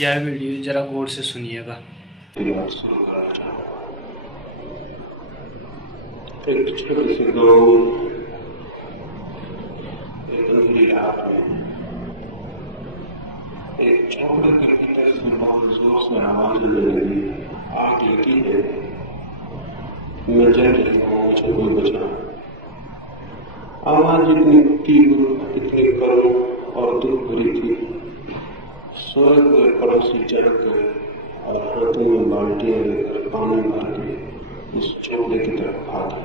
यह वीडियो जरा गौर से सुनिएगा। एक छोटे से गांव में एक अंधेरी रात में एक झोपड़े के भीतर से बहुत जोर से आवाज आने लगी, आग लगी है, मैं जल रही हूँ, मुझे कोई बचा। आवाज इतनी तीव्र, इतनी करुण और दुख भरी थी। सोए हुए पड़ोसी जाग गए और हाथों में बाल्टियां लेकर पानी भर के उस झोपड़े की तरफ भागे।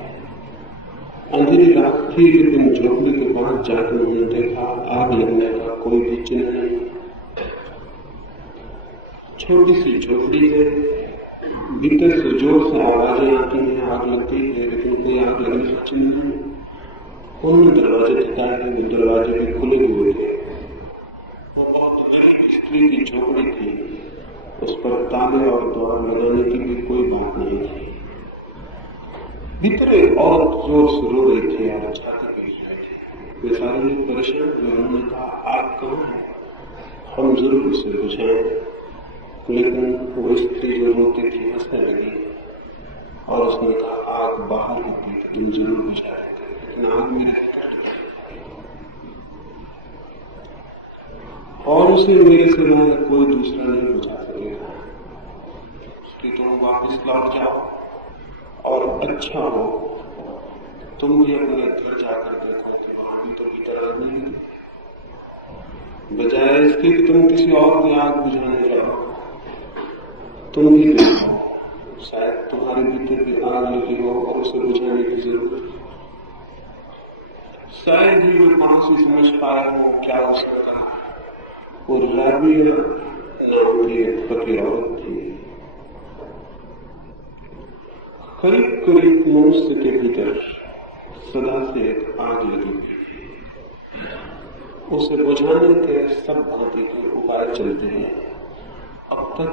अंधेरी रात थी, लेकिन झोपड़े के पास जाकर उन्होंने देखा आग लगने का कोई भी चिन्ह नहीं। छोटी सी झोपड़ी है, भीतर से जोर से आवाजें आती हैं, आग लगती है, लेकिन कोई आग लगने का चिन्ह नहीं। उन्होंने दरवाजे खटखटाए, वो दरवाजे भी खुले हुए थे। वो बहुत गरीब स्त्री की झोपड़ी थी, उस पर ताले और द्वार लगाने की भी कोई बात नहीं थी। भीतर एक औरत जोर से रो रही थी और छाती पीट रही थी। वे सारे लोग परेशान हुए। उन्होंने कहा, आग कहाँ है, हम जरूर उसे बुझाएं। लेकिन वो स्त्री जो रोती थी हंसने लगी और उसने कहा, आग बाहर होती तो तुम जरूर बुझा देते, लेकिन आग मेरे भीतर और उसे मेरे सिवाय कोई दूसरा नहीं बुझा सकेगा। इसलिए तुम वापस लौट जाओ और अच्छा हो तुम भी अपने घर जाकर देखो कि वहां भी तो भीतर आग नहीं लगी, बजाय इसके कि तुम किसी और की आग बुझाने जाओ। तुम भी देखो, शायद तुम्हारे भीतर भी आग लगी हो और उसे बुझाने की जरूरत है। शायद ही वो पड़ोसी समझ पाया हो क्या उसका कहा। वो राबिया नाम की एक पति औरत थी। करीब करीब मनुष्य के भीतर सदा से एक आग लगी हुई थी। उसे बुझाने के सब भांति के उपाय चलते हैं। अब तक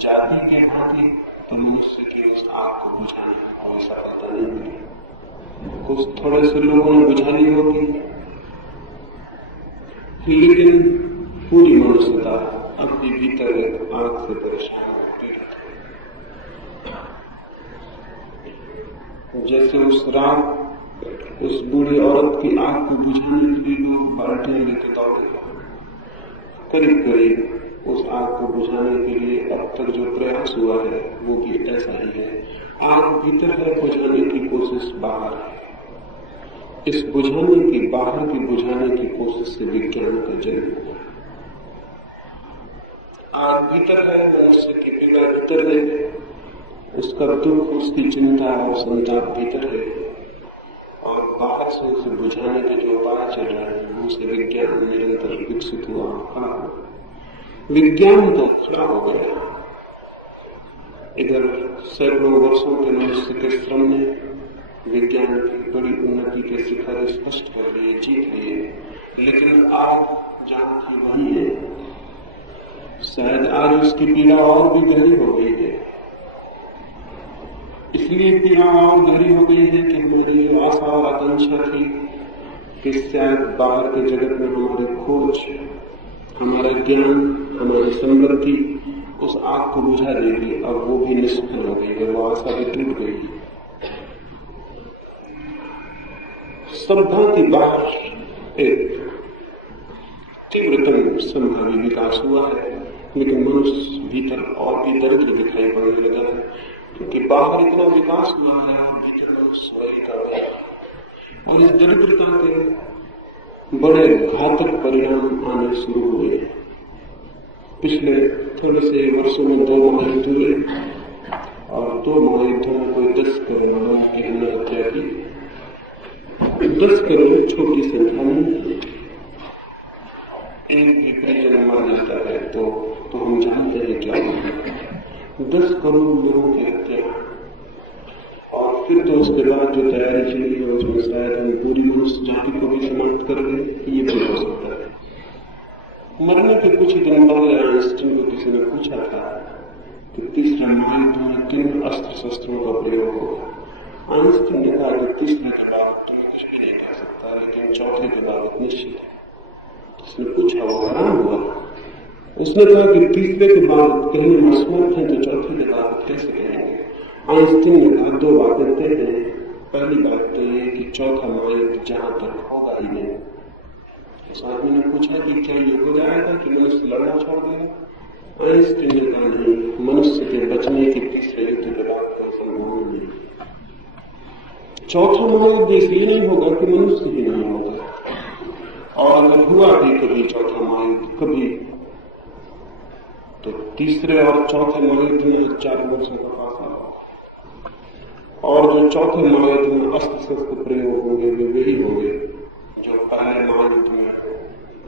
जाति के भांति तो मनुष्य की उस आग को बुझाने की कोई सफलता नहीं मिली। कुछ थोड़े से लोगों ने बुझा ली होगी, लेकिन पूरी मनुष्यता अब भी भीतर एक आग से परेशान होती है। जैसे उस रात उस बूढ़ी औरत की आग को बुझाने के लिए लोग बाल्टियां लेके दौड़े। करीब करीब उस आग को बुझाने के लिए अब तक जो प्रयास हुआ है वो भी ऐसा ही है। आग भीतर है, बुझाने की कोशिश बाहर है। इस बुझाने की, बाहर की बुझाने की कोशिश से विज्ञान का जन्म हुआ। आग भीतर है, मनुष्य के बिना भीतर है, उसका दुख, उसकी चिंता और संताप भीतर है, और बाहर से उसे बुझाने के जो उपाय चल रहे हैं उनसे विज्ञान निरंतर विकसित हुआ, खड़ा हुआ। विज्ञान तो खड़ा हो गया। इधर सैकड़ों वर्षों के मनुष्य के श्रम ने विज्ञान की बड़ी उन्नति के शिखर स्पष्ट कर लिए, जीत लिए, लेकिन आग जहां थी वही है। शायद आज उसकी पीड़ा और भी गहरी हो गई है। इसलिए पीड़ा और गहरी हो गई है कि हमारी जो आशा और आकांक्षा थी कि शायद बाहर के जगत में हमारी खोज, हमारा ज्ञान, हमारी समृद्धि उस आग को बुझा देगी, अब वो भी निष्फल हो गई है, वो आशा भी टूट गई है। सभ्यता की बाहर एक तीव्रतम संभावी विकास हुआ है, लेकिन मनुष्य भीतर और भी दरिद्र दिखाई पड़ने लगा है, क्योंकि बाहर इतना विकास हुआ है और भीतर मनुष्य वही का वही। और इस दरिद्रता के बड़े घातक परिणाम आने शुरू हुए। पिछले थोड़े से वर्षों में 2 महायुद्ध हुए और 2 महायुद्धों में कोई 10 करोड़ लोगों की हमने हत्या की। 10 करोड़ छोटी संख्या नहीं। एक भी परिजन मर जाता है तो हम जानते हैं क्या होगा। 10 करोड़ लोगों की हत्या, और फिर तो उसके बाद जो तैयारी चली है उसमें शायद हम पूरी मनुष्य जाति को भी समाप्त कर दें, ये भी हो सकता है। मरने के कुछ दिन पहले आइंस्टीन को किसी ने पूछा था कि तीसरे महायुद्ध में किन अस्त्र शस्त्रों का प्रयोग होगा। आइंस्टीन ने कहा कि तीसरे के बाद तुम्हें कुछ भी नहीं कह सकता, लेकिन चौथे के बाद निश्चित है। उसने पूछा, वो हैरान हुआ उसने कहा कि तीसरे के बाद कहने में असमर्थ है तो चौथे के बाद कैसे कहेंगे। आइंस्टीन ने कहा दो बातें तय हैं। पहली बात तो ये कि चौथा महायुद्ध जहां तक होगा ही नहीं। उस आदमी ने पूछा कि क्या ये हो जाएगा कि मनुष्य लड़ना छोड़ देगा। आइंस्टीन ने कहा नहीं, मनुष्य के बचने की तीसरे युद्ध के बाद कोई संभावना नहीं। चौथा महायुद्ध इसलिए नहीं होगा कि मनुष्य ही नहीं होगा, और अगर हुआ भी कभी चौथा महायुद्ध कभी, तो तीसरे और चौथे महायुद्ध में 1000 वर्षों का फासला होगा। और जो चौथे महायुद्ध में अस्त्र शस्त्र प्रयोग होंगे वे वही होंगे जो पहले महायुद्ध में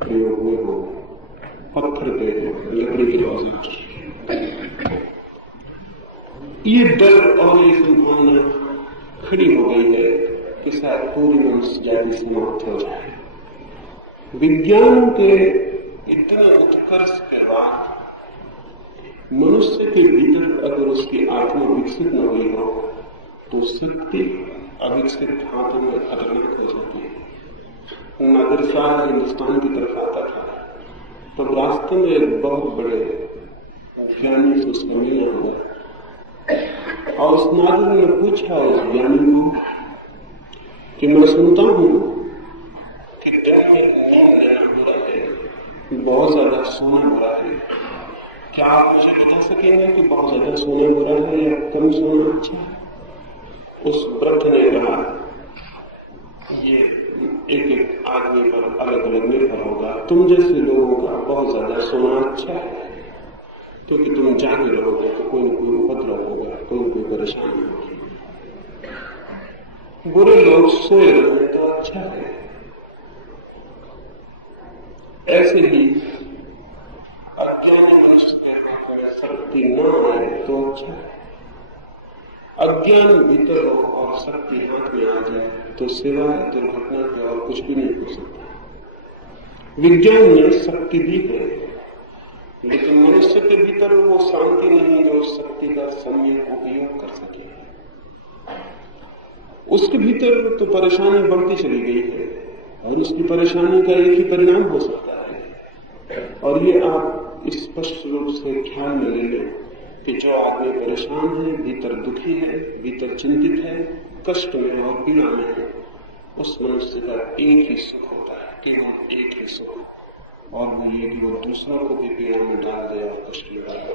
प्रयोग हुए होंगे, पत्थर के, लकड़ी के औजार। ये डर और ये संभावना खड़ी हो गई है कि शायद पूरी मनुष्य जाति समाप्त हो जाए। विज्ञान के इतने उत्कर्ष के बाद मनुष्य के भीतर अगर उसकी आत्मा विकसित न हुई हो तो शक्ति अविकसित हाथों में खतरनाक हो जाती है। नादिर शाह हिंदुस्तान की तरफ आता था तो रास्ते में एक बहुत बड़े ज्ञानी से उसका मिलना हुआ, और उस नादिर ने पूछा उस ज्ञानी को कि मैं सुनता हूं कि दिन में नींद लेना बुरा है, बहुत ज्यादा सोना बुरा है, क्या आप मुझे बता सकेंगे कि बहुत ज्यादा सोना बुरा है या कम सोना अच्छा है? उस वृद्ध ने कहा ये एक एक आदमी पर अलग अलग निर्भर होगा। तुम जैसे लोगों का बहुत ज्यादा सोना अच्छा है, क्योंकि तुम जागे रहोगे तो कोई न कोई उपद्रव होगा, कोई न कोई परेशानी होगी। बुरे लोग सोए रहे तो अच्छा है। ऐसे ही अज्ञानी मनुष्य के हाथ में शक्ति न आए तो अच्छा है। अज्ञान भीतर हो और शक्ति हाथ में आ जाए तो सिवाय दुर्घटना के और कुछ भी नहीं हो सकता। विज्ञान में शक्ति भी है, लेकिन मनुष्य के भीतर वो शांति नहीं जो उस शक्ति का सम्यक उपयोग कर सके। उसके भीतर तो परेशानी बढ़ती चली गई है, और उसकी परेशानी का एक ही परिणाम हो सकता है, और ये आप स्पष्ट रूप से ख्याल में ले लें कि जो आदमी परेशान है, भीतर दुखी है, भीतर चिंतित है, कष्ट में और पीड़ा में है, उस मनुष्य का एक ही सुख होता है, केवल एक ही सुख, और वो ये कि वो दूसरों को भी पीड़ा में डाल दे और कष्ट में डाल दे।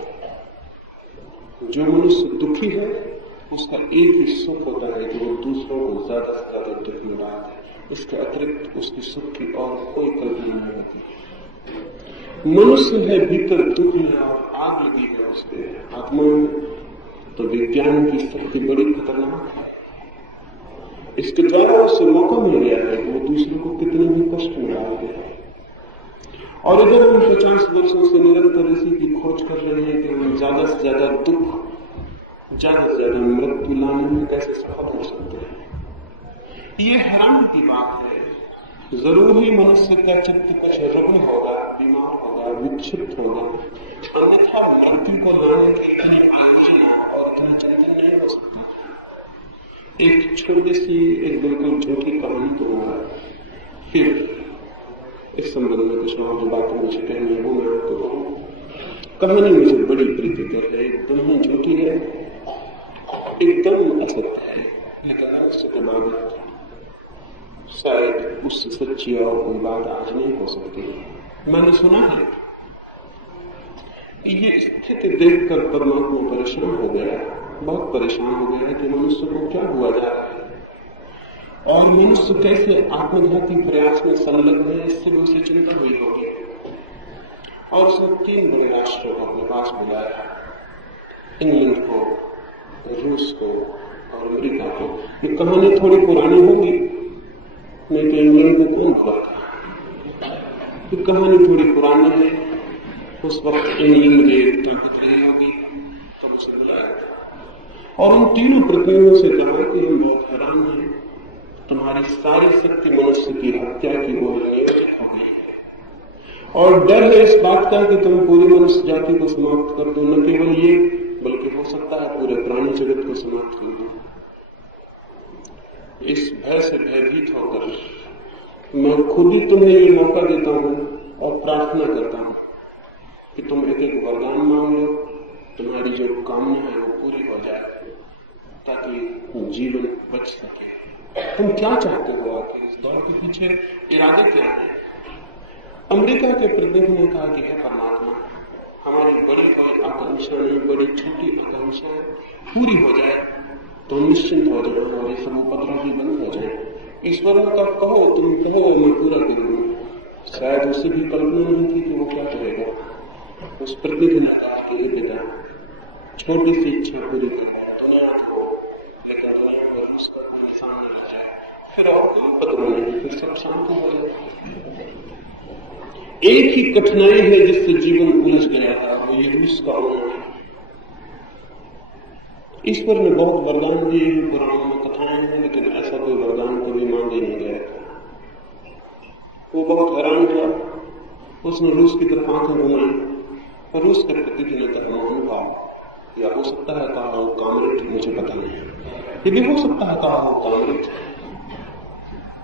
जो मनुष्य दुखी है उसका एक ही सुख होता है कि वो दूसरों को ज्यादा से ज्यादा दुख में डाल दे। इसके अतिरिक्त उसकी सुख की और कोई कल्पना नहीं होती। मनुष्य है भीतर दुख में और आग लगी है उसके आत्मा में, तो विज्ञान की शक्ति बड़ी खतरनाक है। इसके द्वारा उसे मौका मिल गया है कि वो दूसरों को कितने भी कष्ट में डाल दे। और इधर हम 50 वर्षों से निरंतर इसी की खोज कर रहे हैं कि हम ज्यादा से ज्यादा दुख, ज्यादा से ज्यादा मृत्यु लाने में कैसे सफल हो सकते हैं। ये हैरान की बात है। जरूर ही मनुष्य का चित्त कुछ रुग्ण होगा, बीमार होगा, विक्षिप्त होगा, अन्यथा मृत्यु को लाने की इतनी आयोजना और इतना चिंतन नहीं हो सकता। एक छोटी सी, एक बिल्कुल झूठी कहानी कहूंगा, फिर इस संबंध में कुछ और बातें मुझे कहनी है वो मैं आपको कहूँ। कहानी मुझे बड़ी प्रीतिकर है, एकदम ही झूठी है, एकदम असत्य है, लेकिन मनुष्य के बाबत शायद उससे सच्ची और कोई बात आज नहीं हो सकती। मैंने सुना है ये स्थिति देखकर परमात्मा परेशान हो गया, बहुत परेशान हो गया है कि मनुष्य को क्या हुआ जा रहा है और मनुष्य कैसे आत्मघाती प्रयास में संलग्न है, इससे भी उसे चिंता हुई होगी। और उसने 3 बड़े राष्ट्रों को अपने पास बुलाया, इंग्लैंड को, रूस को और अमेरिका को। ये कहानी थोड़ी पुरानी होगी, नहीं तो इंग्लैंड को कौन बुलाता। ये कहानी थोड़ी पुरानी है, उस वक्त इंग्लैंड में एक ताकत रही होगी तब उसे बुलाया। और उन तीनों प्रतिनिधियों से कहा कि हम बहुत हैरान हैं, तुम्हारी सारी शक्ति मनुष्य की हत्या की ओर नियोजित हो गई है, और डर है इस बात का कि तुम पूरी मनुष्य जाति को समाप्त कर दो। न केवल ये, बल्कि हो सकता है पूरे प्राणी जगत को समाप्त कर दो। इस भय से भयभीत होकर मैं खुद ही तुम्हें ये मौका देता हूं और प्रार्थना करता हूं कि तुम एक एक वरदान मांग लो, तुम्हारी जो कामना है वो पूरी हो जाए ताकि जीवन बच सके। तुम क्या चाहते हो आखिर? इस दौड़ के पीछे इरादे क्या है? अमेरिका के प्रतिनिधि ने कहा कि हे परमात्मा, हमारी बड़ी कोई आकांक्षा नहीं, बड़ी छोटी आकांक्षा पूरी हो जाए तो निश्चिंत हो जाए और ये सब उपद्रव भी बंद हो जाए। ईश्वर ने कहा कहो, तुम कहो, मैं पूरा करूंगा। शायद उसे भी कल्पना नहीं थी कि वो क्या करेगा। उस प्रतिनिधि ने कहा कि हे पिता, छोटी सी इच्छा पूरी करो, दुनिया को, लेकिन दुनिया में रूस का कोई निशान न रह जाए, फिर और कोई उपद्रव नहीं, फिर सब शांति हो जाए। एक ही कठिनाई है जिससे जीवन उलझ गया है, वो ये रूस का होना है। ईश्वर ने बहुत वरदान दिए हैं, पुराणों में कथाएं हैं, लेकिन ऐसा कोई वरदान कभी मांगे नहीं गया था। वो बहुत हैरान था। उसने रूस की तरफ आंखें घुमाई और रूस के प्रतिनिधि ने कहा मोहन भाव, या हो सकता है कहा हो कामरेड, मुझे पता नहीं, ये भी हो सकता है कहा हो कामरेड।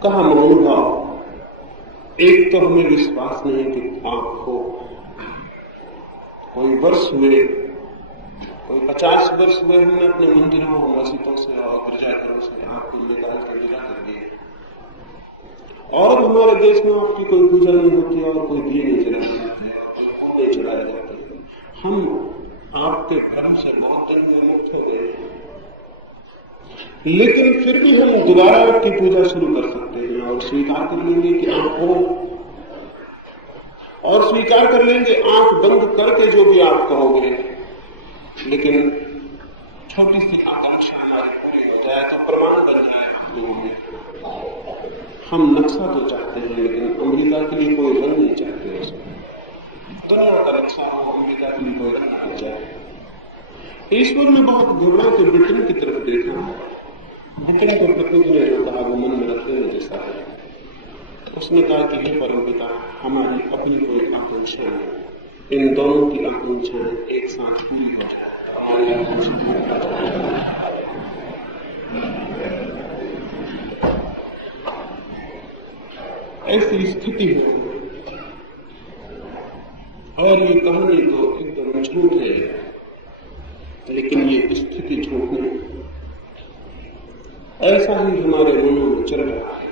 कहा मोहन भाव, एक तो हमें विश्वास नहीं कि आप हो। कोई वर्ष हुए, कोई 50 वर्ष हुए, हमने अपने मंदिरों और मस्जिदों से और गिरजाघरों से आपको निकाल कर विदा कर दिए, और हमारे देश में आपकी कोई पूजा नहीं होती और कोई दिए नहीं जलाए जाते, कोई फूल नहीं चढ़ाए जाते। हम आपके भ्रम से बहुत दिन में मुक्त हो गए, लेकिन फिर भी हम दोबारा आपकी पूजा शुरू कर सकते हैं और स्वीकार कर लेंगे कि आप हो, और स्वीकार कर लेंगे आंख बंद करके जो भी आप कहोगे। लेकिन छोटी सी आकांक्षा हमारी पूरी हो जाए तो प्रमाण बन जाए। हम नक्शा तो चाहते हैं, लेकिन अमेरिका के लिए कोई रंग नहीं चाहते। उसमें दुनिया का नक्शा हो, अमेरिका के लिए कोई रंग नहीं चाहते। ईश्वर ने बहुत घबरा के ब्रिटेन की तरफ देखा। ब्रिटेन को प्रतिनिधि ने जो कहा वो मन में रखने जैसा है। उसने कहा कि हे परमपिता, हमारी अपनी कोई आकांक्षा है, इन दोनों की आकांक्षाएं एक साथ पूरी हो जाए, हमारी आकांक्षा पूरी हो जाए। ऐसी स्थिति है, और ये कहानी तो एकदम झूठ है, लेकिन ये स्थिति झूठ नहीं। ऐसा ही हमारे मनों में चल रहा है,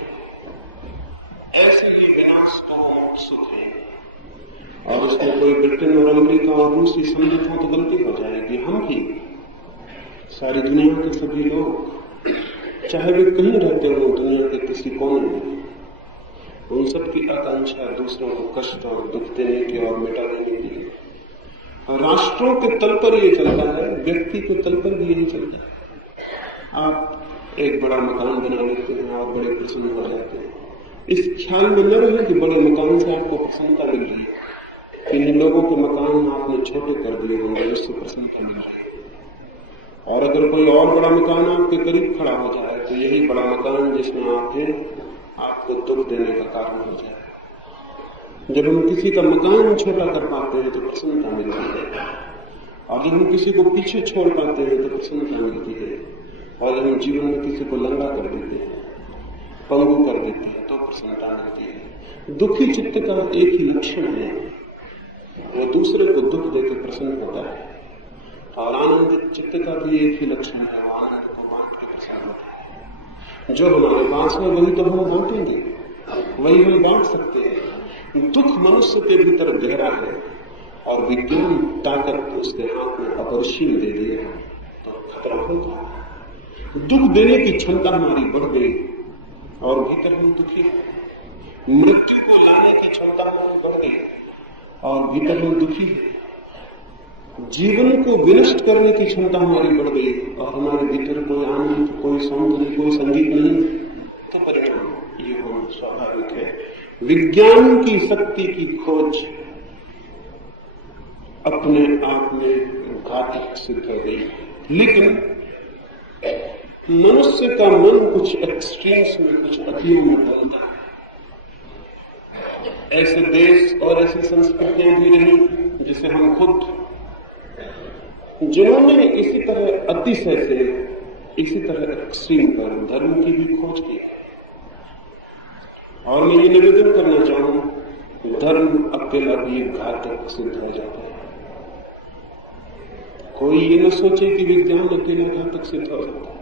ऐसे ही विनाश को हम उत्सुक हैं। और उसमें कोई ब्रिटेन और अमेरिका और रूस सम्मिलित हो तो गलती हो जाएगी। हम भी, सारी दुनिया के सभी लोग, चाहे वे कहीं रहते हो दुनिया के किसी कोने में, उन सबकी आकांक्षा दूसरों को कष्ट और दुख देने की और मिटा देने की। राष्ट्रों के तल पर ये चलता है, व्यक्ति के तल पर भी यही चलता है। आप एक बड़ा मकान बना लेते हैं और बड़े प्रसन्न हो जाते हैं। इस ख्याल में न रहे कि बड़े मकान से आपको प्रसन्नता मिल रही है, इन लोगों के मकान आपने छोटे कर दिए होंगे, उससे प्रसन्नता मिल रही है। और अगर कोई और बड़ा मकान आपके करीब खड़ा हो जाए तो यही बड़ा मकान जिसमें आप हैं आपको दुख देने का कारण हो जाए। जब हम किसी का मकान छोटा कर पाते हैं तो प्रसन्नता मिलती है, और जब हम किसी को पीछे छोड़ पाते हैं तो प्रसन्नता मिलती है, और जब हम जीवन में किसी को लंगा कर देते हैं, पंगु कर देते हैं, तो प्रसन्नता मिलती है। दुखी चित्त का एक ही लक्षण है, वो दूसरे को दुख देकर प्रसन्न होता है, और आनंदित चित्त का भी एक ही लक्षण है, वो आनंद को बांट के प्रसन्न होता है। जो हमारे पास है वही तो हम बांटेंगे, वही हम बांट सकते हैं। दुख मनुष्य के भीतर गहरा है, और विज्ञान ताकत उसके हाथ में अपरिशील दे दिए तो खतरा होता है। दुख देने की क्षमता हमारी बढ़ गई और भीतर हम दुखी हैं। मृत्यु को लाने की क्षमता हमारी बढ़ गई और भीतर हम दुखी हैं। जीवन को विनष्ट करने की क्षमता हमारी बढ़ गई और हमारे भीतर कोई आनंद, कोई सौंदर्य, कोई संगीत नहीं, तो परिणाम ये होना स्वाभाविक है। विज्ञान की शक्ति की खोज अपने आप में घातक सिद्ध हो गई, लेकिन मनुष्य का मन कुछ एक्सट्रीम्स में, कुछ अतियों में ढलता है। ऐसे देश और ऐसी संस्कृतियां भी रही जिसे हम खुद, जिन्होंने इसी तरह अतिशय से, इसी तरह एक्सट्रीम पर धर्म की भी खोज की। और मैं ये निवेदन करना चाहूं, धर्म अकेला भी घातक सिद्ध हो जाता है। कोई ये न सोचे कि विज्ञान अकेला घातक सिद्ध हो जाता है,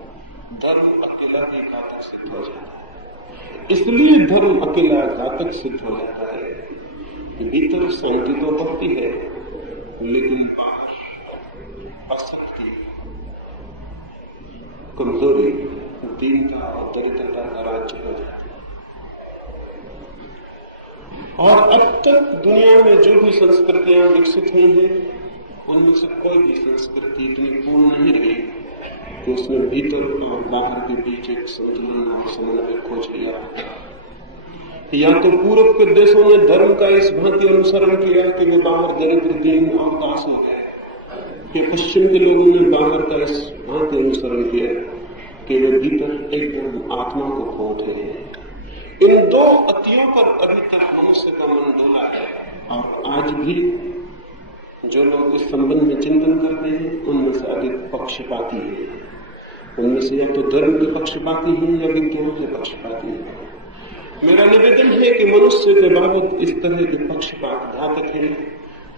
धर्म अकेला ही घातक सिद्ध हो जाता है। इसलिए धर्म अकेला घातक सिद्ध हो जाता है कि भीतर शांति तो बढ़ती है, लेकिन बाहर अशक्ति, कमजोरी, दीनता और दरिद्रता का राज्य हो जाता है। और अब तक दुनिया में जो भी संस्कृतियां विकसित हुई हैं, उनमें से कोई भी संस्कृति इतनी पूर्ण नहीं रही कि उसने भीतर और बाहर के बीच एक संतुलन और समन्वय खोज लिया। या तो पूर्व के देशों ने धर्म का इस भांति अनुसरण किया कि वे बाहर दरिद्र, दीन और दास हो गए, कि पश्चिम के लोगों ने बाहर का इस भांति अनुसरण किया कि वे भीतर एकदम आत्मा को खो उठे हैं। इन दो अतियों पर अभी तक मनुष्य का मन डोला है। और आज भी जो लोग इस संबंध में चिंतन करते हैं, उनमें से अधिक पक्षपाती हैं। उनमें से या तो धर्म के पक्षपाती हैं या विज्ञान के पक्षपाती हैं। मेरा निवेदन है कि मनुष्य के बाबत इस तरह के पक्षपात घातक है,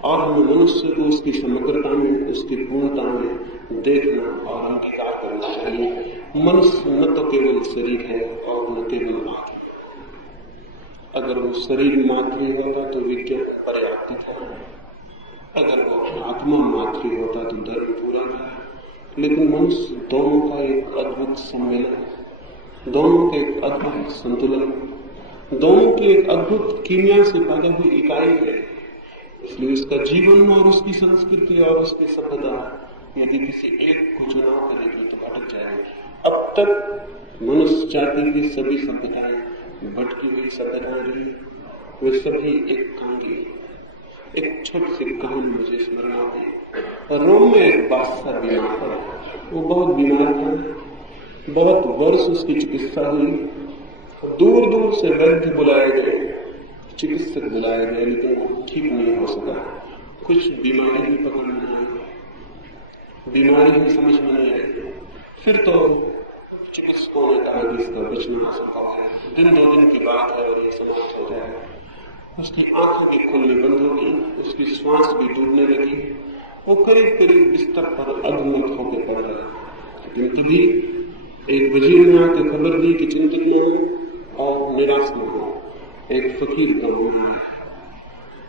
और हमें मनुष्य को उसकी समग्रता में, उसकी पूर्णता में देखना और अंगीकार करना चाहिए। मनुष्य न तो केवल शरीर है और न केवल आत्मा। अगर वो शरीर मात्र ही होता तो विज्ञान पर्याप्त था, अगर वो आत्मा मात्र ही होता तो धर्म पूरा था। लेकिन मनुष्य दोनों का एक अद्भुत सम्मेलन, दोनों का एक अद्भुत संतुलन, दोनों की एक अद्भुत कीमिया से पैदा हुई इकाई है। इसलिए उसका जीवन और उसकी संस्कृति और उसकी सभ्यता यदि किसी एक को चुनाव करेगी तो भटक जाएगी। अब तक मनुष्य जाति की सभी सभ्यताएं भटकी हुई सभ्यताएं रही, वे सभी एक कांगी। एक छोटी सी कहानी मुझे स्मरण आती है। रोम में एक बादशाह बीमार था। वो बहुत बीमार था, बहुत वर्ष उसकी चिकित्सा हुई, दूर दूर से वैद्य बुलाए गए, चिकित्सक बुलाए गए, लेकिन वो ठीक नहीं हो सका। कुछ बीमारी भी पकड़ नहीं आई, बीमारी भी समझ में नहीं आई। फिर तो चिकित्सकों ने कहा कि इसका बचना असंभव है, दिन दो दिन की बात है और ये समाप्त हो जाएगा। उसकी आंखें भी खुलनी बंद हो गई, उसकी श्वास भी डूबने लगी, वो करीब करीब बिस्तर पर अधमूत होकर पड़ गया। लेकिन तभी एक वजीर ने आकर खबर दी कि चिंतित न हो और निराश न हो, एक फकीर गांव में आया।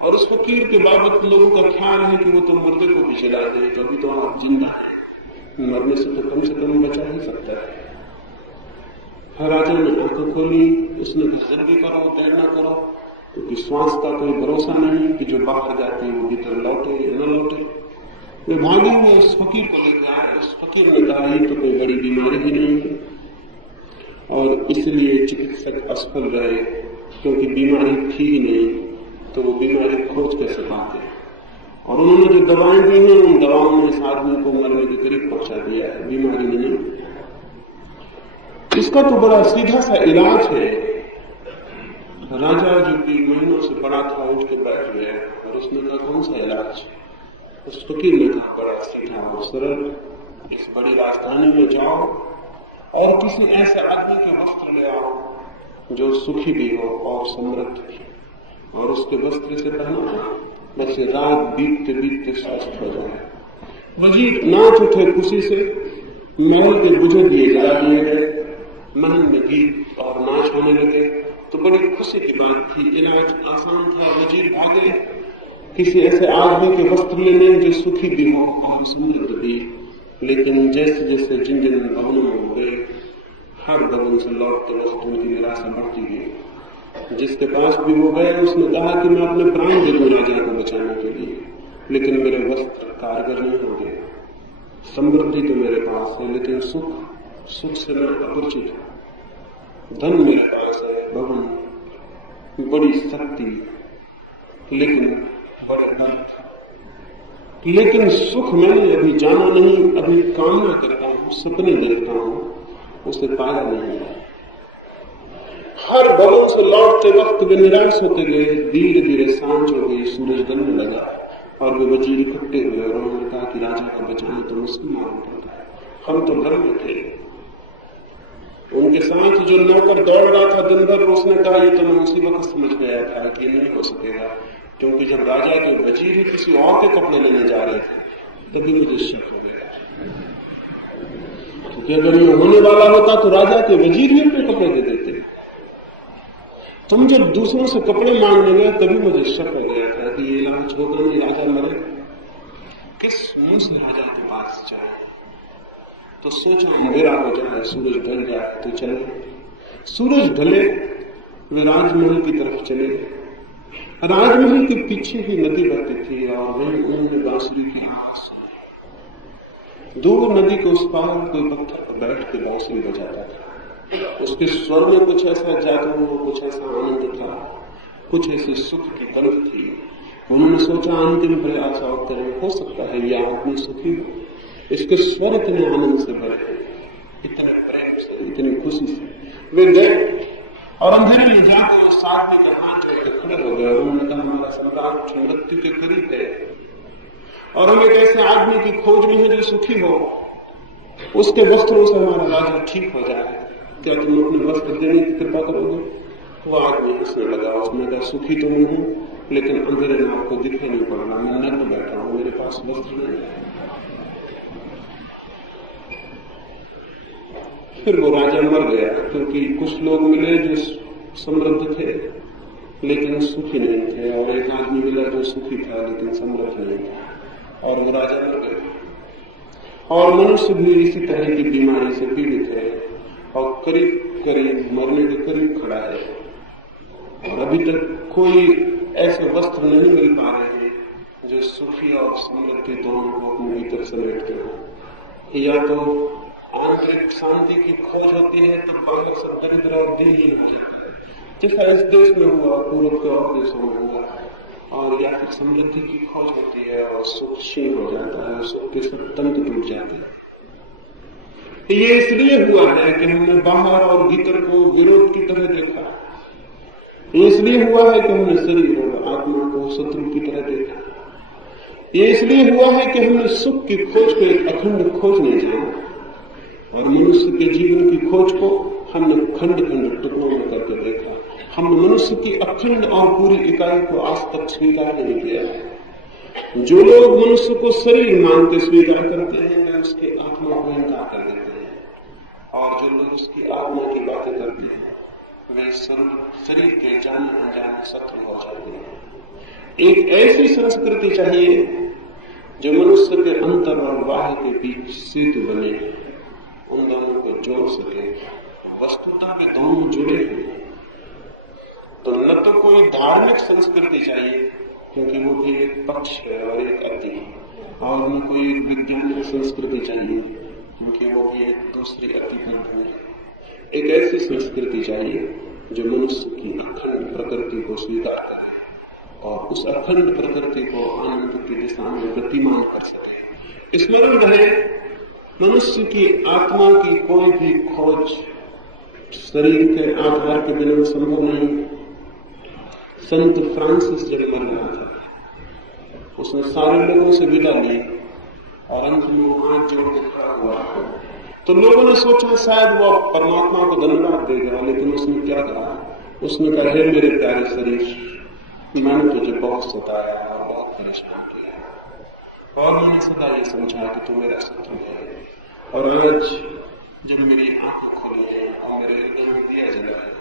और उस फकीर के बाबत लोगों का ख्याल है कि वो तो मुर्दे को भी जला दे, तो अभी तो आप जिंदा है, मरने से कम बचा ही सकता है। राजा ने आंखें खोली, उसने कहा जल्दी करो, देर न करो, क्योंकि श्वास का कोई भरोसा नहीं कि जो बाहर जाते हैं वो भीतर लौटे या न लौटे। वे भागे हुए उस फकीर को लेकर आए। उस फकीर ने कहा ये तो कोई बड़ी बीमारी ही नहीं है, और इसलिए चिकित्सक असफल रहे, क्योंकि बीमारी थी ही नहीं तो वो बीमारी खोज कैसे पाते। और उन्होंने जो दवाएं दी हैं, उन दवाओं ने इस आदमी को मरने के करीब पहुंचा दिया है, बीमारी नहीं। इसका तो बड़ा सीधा सा इलाज है। राजा जो कि महीनों से पड़ा था उठ के बैठ गया और उसने कहा कौन सा इलाज? उस फकीर ने कहा बड़ा सीधा और सरल, इस बड़ी राजधानी में जाओ और किसी ऐसे आदमी के वस्त्र ले आओ जो सुखी भी हो और समृद्ध भी, और उसके वस्त्र से पहनो, बस रात बीतते बीतते स्वस्थ हो जाए। वजीर नाच उठे खुशी से, महल के बुझे दिए जला दिए गए, महल में गीत और नाच होने लगे। तो बड़ी खुशी की बात थी, इलाज आसान था। वजीर भागे किसी ऐसे आदमी के वस्त्र लेने जो सुखी भी हो और समृद्ध भी। लेकिन जैसे जैसे जिन जिन भवनों में हो गए, हर भवन से लौटते वक्त उनकी निराशा बढ़ती गई। जिसके पास भी वो गए उसने कहा कि मैं अपने प्राण दे दूं राजा को बचाने के लिए, लेकिन मेरे वस्त्र कारगर नहीं होंगे। समृद्धि तो मेरे पास है, लेकिन सुख से मैं अपरिचित हूं। धन मेरे पास है, भवन, बड़ी शक्ति, लेकिन बड़े अंत, लेकिन सुख मैंने अभी जाना नहीं, अभी कामना करता हूं, सपने देखता हूं, उसे पाया नहीं। हर भवन से लौटते वक्त वे निराश होते गए। धीरे धीरे सांझ हो गई, सूरज ढलने लगा और वे वजीर इकट्ठे हुए और उन्होंने कहा कि राजा का बचाना तो मुश्किल मालूम पड़ता है, हम तो घर में थे। उनके साथ जो नौकर दौड़ रहा था दिन भर, उसने कहा ये तो मैं उसी वक्त समझ गया था कि नहीं हो सकेगा, क्योंकि जब राजा के वजीर किसी और के कपड़े लेने जा रहे थे तभी मुझे शक हो गया, क्योंकि अगर ये होने वाला होता तो राजा के वजीर ही अपने कपड़े दे देते। तुम जब दूसरों से कपड़े मांगने गए तभी मुझे शक हो गया था कि ये इलाज होगा नहीं, राजा मरे, किस मुंह से राजा के पास जाए। तो सोचा अंधेरा हो जाए, सूरज ढल जाए तो चले। सूरज ढले, वे राजमहल की तरफ चले। राजमहल के पीछे ही नदी बहती थी और वहीं उन्होंने बांसुरी की आवाज सुनी। दूर नदी के उस पार कोई पत्थर पर बैठ के बांसुरी बजाता था। उसके स्वर में कुछ ऐसा जादू, कुछ ऐसा आनंद था, कुछ ऐसे सुख की तलब थी। उन्होंने सोचा अंतिम प्रयास और करें, हो सकता है यह आदमी सुखी हो। इसके स्वर इतने आनंद से भरे, इतने प्रेम से, इतनी खुशी से। वे गए और अंधेरे में जाकर उस आदमी का हाथ जोड़कर खड़े हो गए। उन्होंने कहा, हमारा सम्राट मृत्यु के करीब है और हम एक ऐसे आदमी की खोज में है जो सुखी हो, उसके वस्त्रों से हमारा राजा ठीक हो जाए, क्या तुम अपने वस्त्र देने की कृपा करोगे? वो आदमी हंसने लगा। उसने कहा, सुखी तो मैं हूं, लेकिन अंधेरे में आपको दिखाई नहीं पड़ रहा, मैं नग्न बैठा हूं, मेरे पास वस्त्र नहीं है। फिर वो राजा मर गया, क्योंकि कुछ लोग मिले जो समृद्ध थे लेकिन सुखी नहीं थे, और एक आदमी मिला जो सुखी था लेकिन समृद्ध नहीं था, और वो राजा मर गया। और मनुष्य भी इसी तरह की बीमारी से पीड़ित है और करीब करीब मरने के करीब खड़ा है, और अभी तक कोई ऐसे वस्त्र नहीं मिल पा रहे हैं जो सुखी और समृद्धि दोनों को अपने भीतर समेटते हो। या तो आंतरिक शांति की खोज होती है तो बाहर से दरिद्र और दिलहीन हो जाता है, जैसा इस देश में हुआ, पूर्व के और देशों में हुआ। और या फिर समृद्धि की खोज होती है और सुख क्षीण हो जाता है, सुख के सब तंत्र टूट जाते हैं। ये इसलिए हुआ है कि हमने बाहर और भीतर को विरोध की तरह देखा। ये इसलिए हुआ है कि हमने शरीर और आत्मा को शत्रु की तरह देखा। ये इसलिए हुआ है कि हमने सुख की खोज को एक अखंड खोज नहीं जाना, और मनुष्य के जीवन की खोज को हमने खंड खंड टुकड़ों में करके देखा। हमने मनुष्य की अखंड और पूरी इकाई को आज तक स्वीकार नहीं किया। जो लोग मनुष्य को शरीर मान के स्वीकार करते हैं वे उसकी आत्मा को इनकार कर देते हैं, और जो लोग उसकी आत्मा की बातें करते हैं वे शरीर के जाने अनजाने शत्रु हो जाते हैं। एक ऐसी संस्कृति चाहिए जो मनुष्य के अंतर और बाह्य के बीच सेतु बने, उन दोनों को जोड़ सके। वस्तुतः वे दोनों जुड़े हुए हैं। तो न तो कोई धार्मिक संस्कृति चाहिए, क्योंकि वो भी एक पक्ष है और एक अति, और न कोई वैज्ञानिक संस्कृति चाहिए, क्योंकि वो भी एक दूसरी अति है। एक ऐसी संस्कृति चाहिए जो मनुष्य की अखंड प्रकृति को स्वीकार करे और उस अखंड प्रकृति को आनंद की दिशा में गतिमान कर सके। स्मरण रहे, मनुष्य की आत्मा की कोई भी खोज शरीर के आधार के बिना संभव नहीं। संत फ्रांसिस जब मर रहा था उसने सारे लोगों से विदा ली और अंत में हाथ जोड़ के खड़ा हुआ। तो लोगों ने सोचा शायद वो परमात्मा को धन्यवाद देगा, लेकिन उसने क्या कहा? उसने कहा, हे मेरे प्यारे शरीर, मैंने तुझे बहुत सताया और बहुत परेशान किया, और मैंने सदा ये समझा कि तू मेरा शत्रु है। और आज जब मेरी आंखें खुली है और मेरे हृदय में दिया जला है,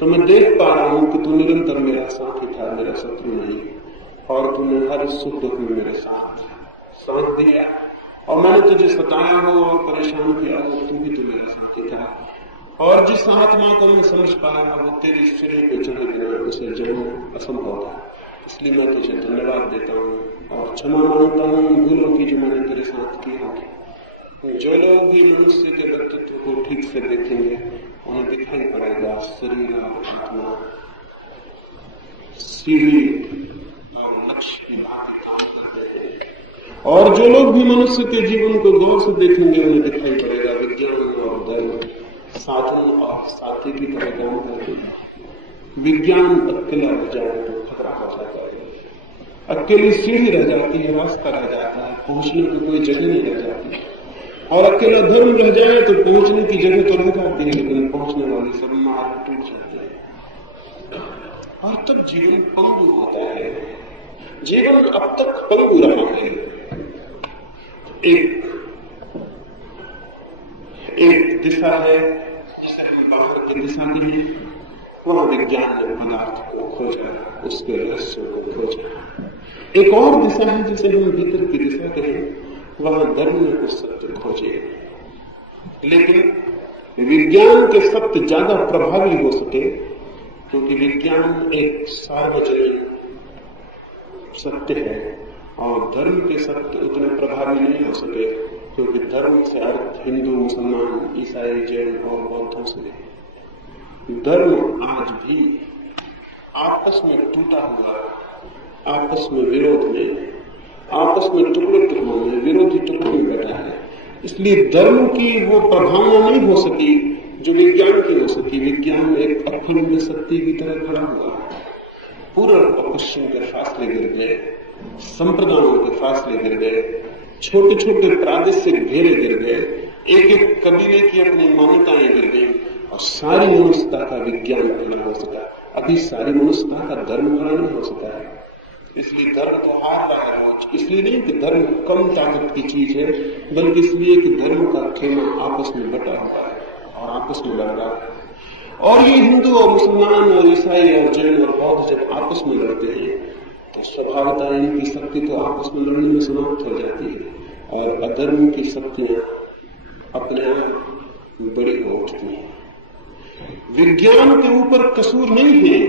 तो मैं देख पा रहा हूं कि तू निरंतर मेरा साथी था, मेरा शत्रु नहीं। और तूने हर सुख दुख में मेरे साथ दिया, और मैंने तुझे सताया हो और परेशान किया हो, तू भी तो मेरा साथी था। और जिस आत्मा को मैं समझ पाया वो तेरी शरीर पे चढ़े बिना उसे जन्म असंभव था। इसलिए मैं तुझे धन्यवाद देता हूँ और क्षमा मांगता हूँ भूलों की जो मैंने तेरे साथ की होगी। जो लोग भी मनुष्य के व्यक्तित्व को ठीक से देखेंगे उन्हें दिखाई पड़ेगा शरीर और आत्मा सीढ़ी और लक्ष्य की बात काम करते हैं। और जो लोग भी मनुष्य के जीवन को गौर से देखेंगे उन्हें दिखाई पड़ेगा विज्ञान और धर्म साधन और साथी की तरह काम करते हैं। विज्ञान अकेला हो जाए तो खतरा हो जाता है, अकेली सीढ़ी रह जाती है, रास्ता रह जाता है, पहुंचने की कोई जगह नहीं रह जाती। और अकेला धर्म रह जाए तो पहुंचने की जगह तो रह जाती है, लेकिन पहुंचने वाले सब मार्ग टूट जाते हैं और तब जीवन पंगु होता है। जीवन अब तक पंगु रहा है, एक दिशा है जिसे हम बाहर की दिशा कहें, वहां विज्ञान ने पदार्थ को खोजा, उसके रहस्यों को खोजा। एक और दिशा है जिसे हम भीतर की दिशा कहें, वहां धर्म ने कुछ सत्य खोजे। लेकिन विज्ञान के सत्य ज्यादा प्रभावी हो सके, क्योंकि विज्ञान एक सार्वजनिक सत्य है, और धर्म के सत्य उतने प्रभावी नहीं हो सके, क्योंकि धर्म से अर्थ हिंदू, मुसलमान, ईसाई, जैन और बौद्धों से। धर्म आज भी आपस में टूटा हुआ, आपस में विरोध में, आपस में टुकड़े टुकड़ों में, विरोधी टुकड़ों में बैठा है। इसलिए धर्म की वो प्रभावना नहीं हो सकी जो विज्ञान की हो सकी। विज्ञान एक अखंड सत्य की तरह खड़ा हुआ। पूर्व और पश्चिम के फासले गिर गए, संप्रदायों के फासले गिर गए, छोटे छोटे प्रादेशिक घेरे गिर गए, एक एक कबीले की अपनी मान्यताएं गिर गई, और सारी मनुष्यता का विज्ञान खड़ा हो सका। अभी सारी मनुष्यता का धर्म खड़ा नहीं हो सका है। इसलिए धर्म तो हार रहा है रोज। इसलिए नहीं कि धर्म कम ताकत की चीज है, बल्कि इसलिए कि धर्म का खेमा आपस में बटा हुआ है और आपस में लड़ रहा है। और ये हिंदू और मुसलमान और ईसाई और जैन और बौद्ध जब आपस में लड़ते हैं तो स्वभावतः इनकी शक्ति तो आपस में लड़ने में समाप्त हो जाती है, और अधर्म की शक्तियां अपने आप बड़ी हो उठती हैं। विज्ञान के ऊपर कसूर नहीं है,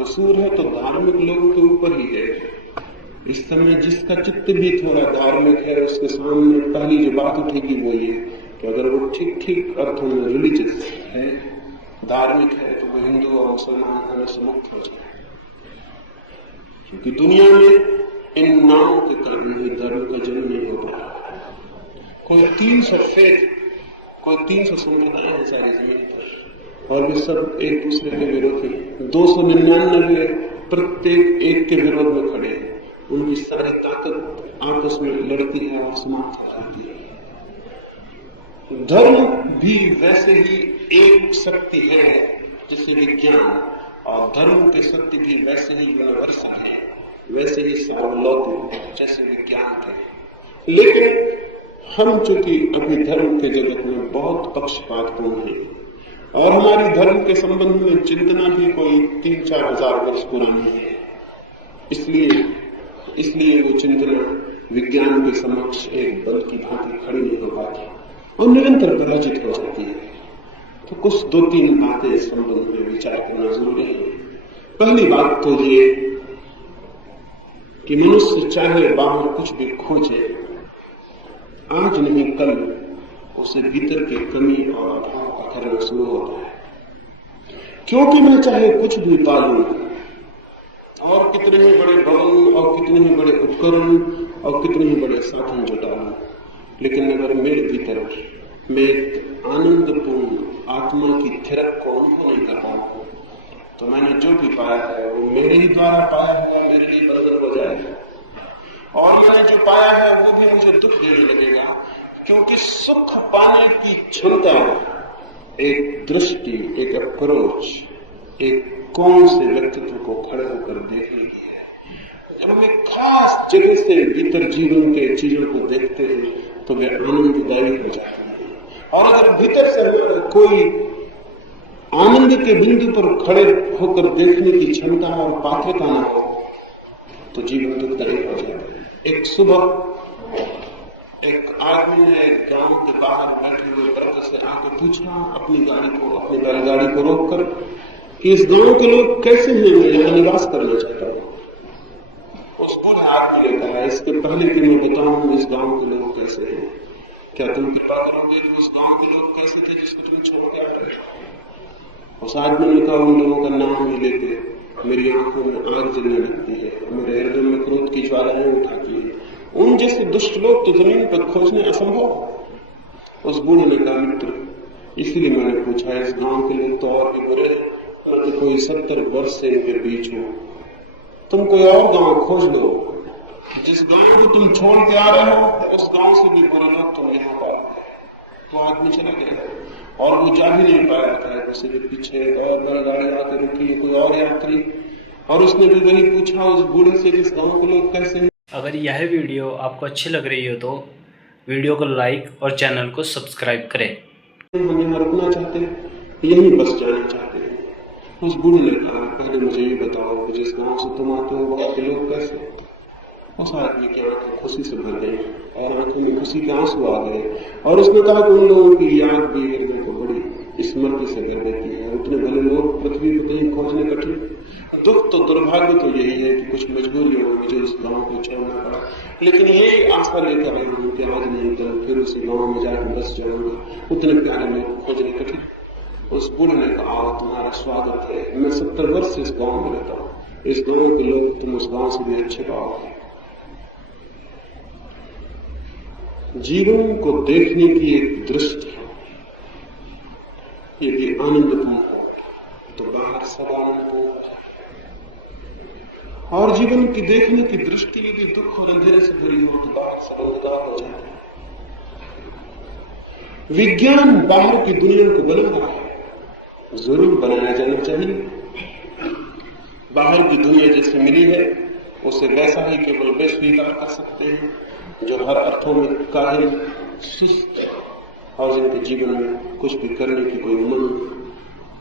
कसूर है तो धार्मिक लोगों के ऊपर ही है। इस समय जिसका चित्त भी थोड़ा धार्मिक है, उसके सामने पहली जो बात उठेगी वो ये कि अगर वो ठीक ठीक अर्थों में रिलीजियस है, धार्मिक है, तो वो हिंदू और मुसलमान होने से मुक्त हो जाए। क्योंकि दुनिया में इन नामों के कारण ही धर्म का जन्म नहीं हो पाया। कोई 300 फेथ, कोई 300 संप्रदाय है सारी जमीन पर, और वे सब एक दूसरे के विरोधी। 299 प्रत्येक एक के विरोध में खड़े हैं। उनकी सारी ताकत आपस में लड़ती है और समाप्त हो जाती है। धर्म भी वैसे ही एक शक्ति है जैसे विज्ञान, और धर्म के सत्य भी वैसे ही यूनिवर्सल है, वैसे ही सार्वलौकिक जैसे विज्ञान है। लेकिन हम चूंकि अपने धर्म के जगत में बहुत पक्षपातपूर्ण हैं, और हमारी धर्म के संबंध में चिंतना भी कोई 3-4 हजार वर्ष पुरानी है, इसलिए वो चिंतना विज्ञान के समक्ष एक बल की भांति खड़ी नहीं हो पाती और निरंतर पराजित हो जाती है। तो कुछ 2-3 बातें इस संबंध में विचार करना जरूरी है। पहली बात तो ये कि मनुष्य चाहे बाहर कुछ भी खोजे, आज नहीं कल उसे भीतर की कमी और अभाव का खतरा शुरू होता है। क्योंकि मैं चाहे कुछ भी पालूं, और कितने ही बड़े भवन और कितने ही बड़े उपकरण और कितने ही बड़े साधन जुटाऊं, लेकिन अगर मेरे भीतर मैं एक आनंदपूर्ण आत्मा की थिरक को अनुभव नहीं कर पाऊं, तो मैंने जो भी पाया है वो मेरे ही द्वारा पाया हुआ मेरे लिए बंधन हो जाएगा, और मैंने जो पाया है वो भी मुझे दुख देने लगेगा। क्योंकि सुख पाने की क्षमता एक दृष्टि, एक अप्रोच, एक कौन से व्यक्तित्व को खड़े होकर देखने की है। जब हम एक खास जगह से भीतर जीवन के चीजों को देखते हैं तो वे आनंददायी हो जाते हैं, और अगर भीतर से हमारे कोई आनंद के बिंदु पर खड़े होकर देखने की क्षमता और पात्रता न हो तो जीवन दुखदायी हो जाता है। एक सुबह एक आदमी ने एक गांव के बाहर बैठे हुए वृद्ध से आके पूछा, अपनी बैलगाड़ी को रोककर, कि इस गांव के लोग कैसे हैं, मैं यहाँ निवास करना चाहता हूँ। उस बूढ़े आदमी ने कहा, इसके पहले कि मैं बताऊं इस गांव के लोग कैसे हैं, क्या तुम कृपा करोगे कि उस गांव के लोग कैसे थे जिसको तुम छोड़ के आ रहे हो। उस आदमी ने कहा, उन लोगों का नाम ही लेके मेरी आंखों में आग जलने लगती है, मेरे हृदय में क्रोध की ज्वालाएं उठाती है। उन जैसे दुष्ट लोग तो जमीन पर खोजने असंभव। उस बूढ़े ने कहा, मित्र, इसलिए मैंने पूछा, इस गांव के लोग तो और भी बुरे हैं, मैं तो कोई 70 वर्ष से इनके बीच हूं, तुम कोई और गांव खोज लो, जिस गांव को तुम छोड़ के आ रहे हो उस गांव से भी बुरे लोग तुम यहाँ पाओगे। तो आदमी चला गया और वो जा भी नहीं पाया था। उसी के पीछे और बैलगाड़ी आकर रुकी, कोई और यात्री, और उसने भी वही पूछा उस बूढ़े से, जिस गांव के लोग कैसे हैं। अगर यह वीडियो आपको अच्छी लग रही हो तो वीडियो को लाइक और चैनल को सब्सक्राइब करें। हम यहाँ रुकना चाहते हैं, यहीं बस जाना चाहते हैं। उस बूढ़े ने कहा, पहले मुझे ये बताओ कि जिस गांव से तुम आते हो वहां के लोग कैसे? उस आदमी की आंखें खुशी से भर गई और आंखों में खुशी के आंसू आ गए और उसने कहा कि उन लोगों की याद भी हृदय को बड़ी स्मृति से कर देती है। उतने भले लोग पृथ्वी पर कहीं खोजने कठिन। दुख तो दुर्भाग्य तो यही है कि कुछ मजबूरियों में मुझे उस गांव को छोड़ना पड़ा, लेकिन ये आशा लेकर आया हूं कि आज नहीं तो फिर उसी गांव में जाकर बस जाऊंगा। उतने प्यारे लोग खोजने कठिन। उस बूढ़े ने कहा, तुम्हारा स्वागत है, मैं 70 वर्ष से इस गांव में रहता हूँ, इस गांव के लोग तुम उस गांव से भी अच्छे पाओगे। जीवन को देखने की एक दृष्टि यदि आनंदपूर्ण हो तो बाहर सब आनंदपूर्ण है, और जीवन की देखने की दृष्टि यदि दुख और अंधेरे से भरी हो तो बाहर सब अंधकार हो जाता है। विज्ञान बाहर की दुनिया को बना रहा है, जरूर बनाया जाना चाहिए। बाहर की दुनिया जैसे मिली है उसे वैसा ही केवल वे स्वीकार कर सकते हैं जो हर अर्थों में काहिल, सुस्त और जिनके जीवन में कुछ भी करने की कोई उमंग,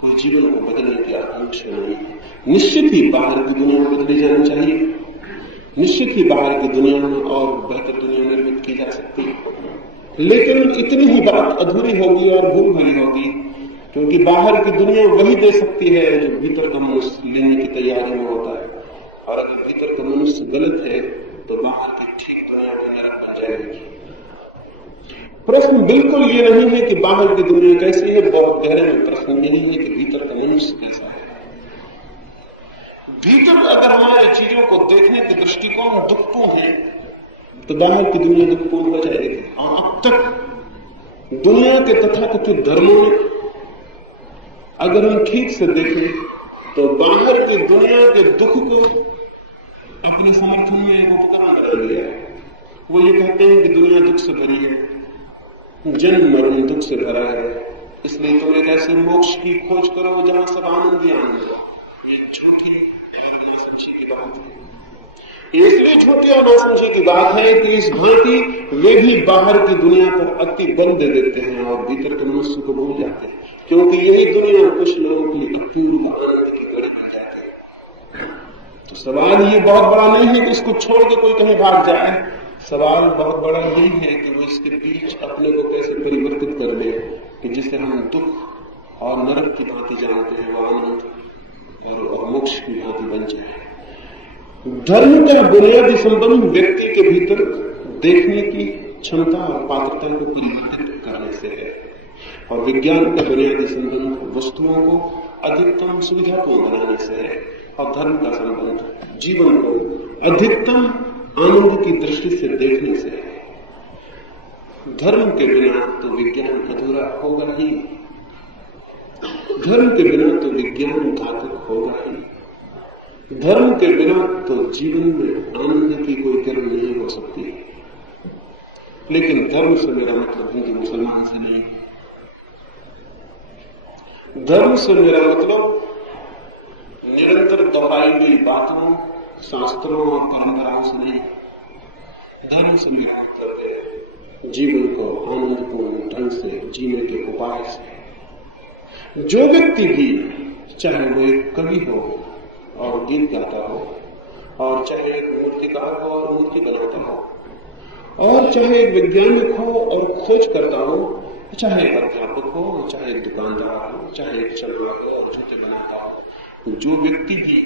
कोई जीवन को बदलने की आकांक्षा नहीं है। निश्चित ही बाहर की दुनिया बदली जानी चाहिए, निश्चित ही बाहर की दुनिया में और बेहतर दुनिया निर्मित की जा सकती है, लेकिन इतनी ही बात अधूरी होगी और भूल भरी होगी, क्योंकि बाहर की दुनिया वही दे सकती है जो भीतर का मनुष्य लेने की तैयारी में होता है। और अगर भीतर का मनुष्य गलत है तो बाहर की ठीक दुनिया में नरक बन जाएगी। प्रश्न बिल्कुल ये नहीं है कि बाहर की दुनिया कैसी है, बहुत गहरे में प्रश्न यही है कि भीतर का मनुष्य कैसा है। भीतर अगर हमारे चीजों को देखने के दृष्टिकोण दुखपूर्ण है तो बाहर की दुनिया दुखपूर्ण हो जाएगी। अब तक दुनिया के तथाकथित धर्मों में अगर हम ठीक से देखें तो बाहर की दुनिया के दुख को अपने समर्थन में एक उपकरण बना लिया है। वो ये कहते हैं कि दुनिया दुख से भरी है, जन्म मरण दुख से भरा है, इसलिए तुम एक ऐसे मोक्ष की खोज करो जहां सब आनंद ही आनंद हो। ये झूठी और नासमझी की बात है। इसलिए झूठी और नासमझी की बात है कि इस भांति वे भी बाहर की दुनिया पर अति बल दे देते हैं और भीतर के मनुष्य को भूल जाते हैं, क्योंकि यही दुनिया कुछ लोगों के लिए अपूर्व आनंद की गढ़ बन जाती है। तो सवाल ये बहुत बड़ा नहीं है कि इसको छोड़ के कोई कहीं भाग जाए, सवाल बहुत बड़ा यही है कि वो इसके बीच अपने को कैसे परिवर्तित कर ले कि जिसे हम दुख और नरक की भांति जानते हैं वो आनंद और मोक्ष की भांति बन जाए। धर्म का बुनियादी संबंध व्यक्ति के भीतर देखने की क्षमता और पात्रता को परिवर्तित करने से है, और विज्ञान का बुनियादी संबंध वस्तुओं को अधिकतम सुविधापूर्ण बनाने से है, और धर्म का संबंध जीवन को अधिकतम आनंद की दृष्टि से देखने से है। धर्म के बिना तो विज्ञान अधूरा होगा ही, धर्म के बिना तो विज्ञान घातक होगा ही, धर्म के बिना तो जीवन में आनंद की कोई किरण नहीं हो सकती। लेकिन धर्म से मेरा मतलब हिंदू मुसलमान से नहीं, धर्म से मेरा मतलब निरंतर दोहराई गई बातों, शास्त्रों और परंपराओं से नहीं। धर्म से मेरा मतलब है जीवन को आनंदपूर्ण ढंग से जीने के उपाय से। जो व्यक्ति भी, चाहे वो एक कवि हो और गीत गाता हो, और चाहे एक मूर्तिकार हो और मूर्ति बनाता हो, और चाहे एक वैज्ञानिक हो और खोज करता हो, चाहे एक अध्यापक हो, चाहे एक दुकानदार हो, चाहे एक चलवा हो और जूते बनाता हो, जो व्यक्ति भी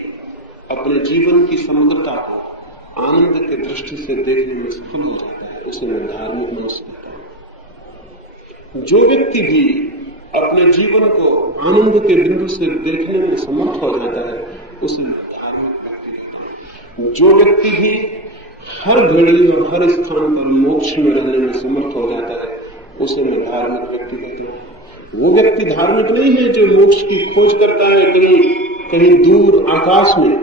अपने जीवन की समुद्रता को आनंद के दृष्टि से देखने में सफल हो जाता है उसे मैं धार्मिक मनुष्य कहता हूं। जो व्यक्ति भी अपने जीवन को आनंद के बिंदु से देखने में समर्थ हो जाता है उसे धार्मिक व्यक्ति कहता हूं। जो व्यक्ति भी हर घड़ी और हर स्थान पर मोक्ष में रहने में समर्थ हो जाता है उसे मैं धार्मिक व्यक्ति कहता हूं। वो व्यक्ति धार्मिक नहीं है जो मोक्ष की खोज करता है कहीं दूर आकाश में,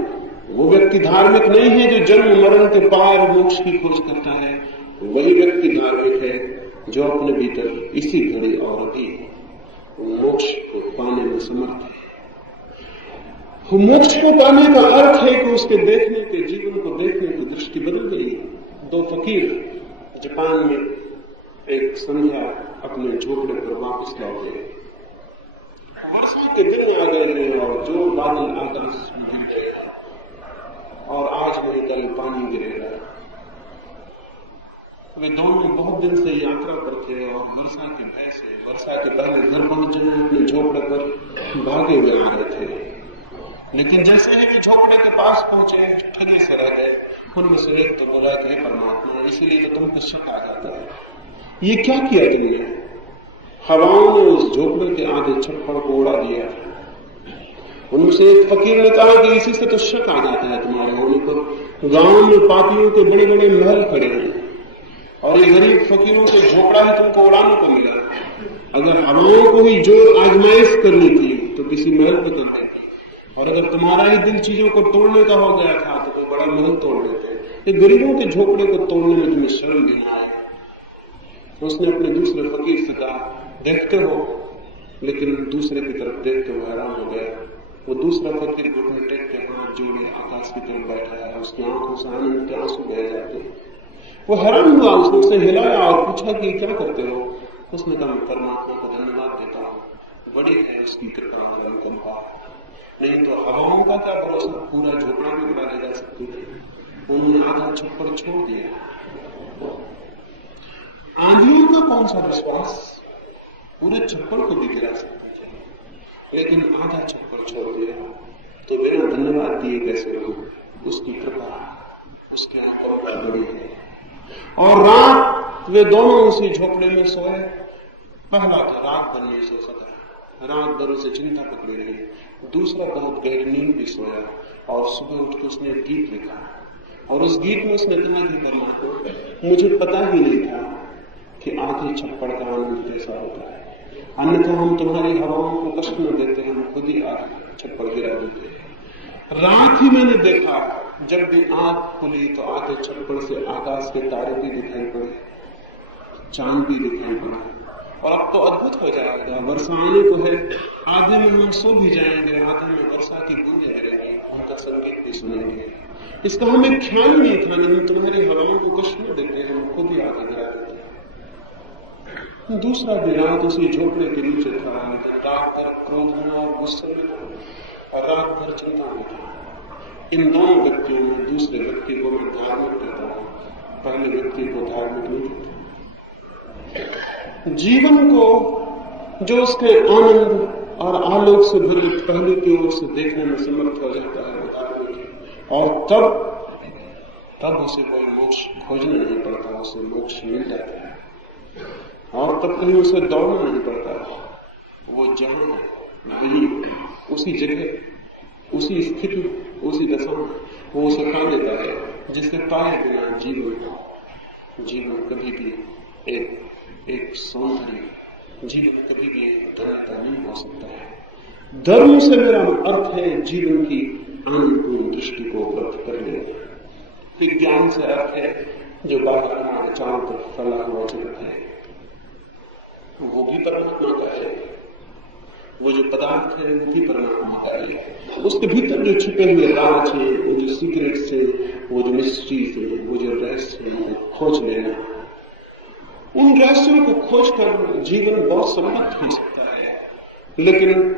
वो व्यक्ति धार्मिक नहीं है जो जन्म मरण के पार मोक्ष की खोज करता है। वही व्यक्ति धार्मिक है जो अपने भीतर इसी घड़ी और अभी मोक्ष को पाने में समर्थ है। मोक्ष को पाने का अर्थ है कि उसके देखने के, जीवन को देखने की दृष्टि बदल गई। दो फकीर जापान में एक संध्या अपने झोपड़े पर वापस लौटे। वर्षा के दिन आ गए हैं और जो बादल आकाश में गिर गए और आज नहीं कल पानी गिरेगा। वे दोनों बहुत दिन से यात्रा पर थे और वर्षा के भय से वर्षा के पहले घर पहुंचे अपने झोपड़े पर भागे हुए आ रहे थे। लेकिन जैसे ही वे झोपड़े के पास पहुंचे ठगे से रह गए। उनमें से एक तो बोला कि हे परमात्मा, इसीलिए तो तुमको शक आ जाता है, ये क्या किया तुमने? हवाओं ने उस झोपड़े के आधे छप्पर को उड़ा दिया। उनमें से एक फकीर ने कहा कि इसी से तो शक आ जाता है तुम्हारे होने पर। गांव में पापियों के बड़े बड़े महल खड़े हैं और ये गरीब फकीरों के झोपड़ा ही तुमको उड़ाने को मिला। अगर हवाओं को ही जो आजमाइश करनी थी तो किसी महल पर कर देती, और अगर तुम्हारा ही दिल चीजों को तोड़ने का हो गया था तो कोई बड़ा महल तोड़ देते। ये गरीबों के झोपड़े को तोड़ने में तुम्हें शर्म भी ना आए। तो उसने अपने दूसरे फकीर से कहा, देखते हो? लेकिन दूसरे की तरफ देखते हुए हैरान हो गया। वो दूसरा फकीर घुटने टेक के हाथ जोड़े आकाश की तरफ बैठा है, उसकी आंखों से आनंद के आंसू बह जाते हैं। वो हैरान हुआ, उसने उसे हिलाया और पूछा कि क्या करते हो? उसने कहा, मैं परमात्मा को धन्यवाद देता हूँ, बड़ी है उसकी कृपा और अनुकंपा, नहीं तो हवाओं का क्या भरोसा, पूरा झोपड़ा भी उड़ा ले जा सकती थी। उन्होंने आधा छप्पर छोड़ दिया। आंधियों का कौन सा विश्वास, पूरे छप्पर को भी गिरा सकते थे, लेकिन आधा छप्पर छोड़ दिया तो बिना धन्यवाद दिए कैसे रहूं? उसकी कृपा, उसके अनुकंपा बड़ी है। और रात वे दोनों उसी झोपड़े में सोए। पहला तो रात भर नहीं सो सका, रात भर उसे चिंता पकड़ी रही। दूसरा बहुत गहरी नींद भी सोया और सुबह उठ के उसने एक गीत लिखा और उस गीत में उसने कहा कि परमात्मा, मुझे पता ही नहीं था कि आधे छप्पड़ का आनंद कैसा होता है, अन्यथा हम तुम्हारी हवाओं को कष्ट न देते, हम खुद ही आधे छप्पड़ गिरा देते। रात ही मैंने देखा, जब भी आंख खुली तो आधे छप्पड़ से आकाश के तारे भी दिखाई पड़े, चांद भी दिखाई पड़ा। और अब तो अद्भुत हो जाएगा, वर्षा आने को है, आधे में हम सो भी जाएंगे, आधे में वर्षा की बूंदें गिरेंगी, उनका संगीत भी सुनेंगे। इसका हमें ख्याल नहीं था, नहीं तुम्हारी हवाओं को कष्ट न देते, हम खुद ही आगे गिरा देते। दूसरा भी रात उसी झोपड़े के नीचे था, लेकिन रात भर क्रोध में और गुस्से में था और रात भर चिंता में था। इन दोनों व्यक्तियों में दूसरे व्यक्ति को मैं धार्मिक कहता हूं, पहले व्यक्ति को धार्मिक नहीं कहता। जीवन को जो उसके आनंद और आलोक से भरे पहलू की ओर से देखने में समर्थ हो जाता है वो धार्मिक, और तब उसे कोई मोक्ष खोजना नहीं पड़ता, उसे मोक्ष मिल जाता है। और तब कहीं उसे दौड़ना नहीं पड़ता, वो जहां है वही उसी जगह उसी स्थिति उसी दशा में वो उसे पा लेता है, जिसे पाए बिना जीवन कभी भी एक सौंदर्य, जीवन कभी भी धन्यता नहीं हो सकता है। धर्म से मेरा अर्थ है जीवन की आनंदपूर्ण दृष्टि को उपलब्ध कर लेना। विज्ञान से अर्थ है जो बाहर हमारे चारों तरफ फैला हुआ जगत है वो भी परमात्मा का है, वो जो पदार्थ है वो भी परमात्मा का है। उसके भीतर जो छुपे हुए राज है, वो जो सीक्रेट्स है, वो जो मिस्ट्रीज है, वो जो रहस्य है, वो खोज लेना। उन रहस्यों को खोज कर जीवन बहुत समृद्ध हो सकता है, लेकिन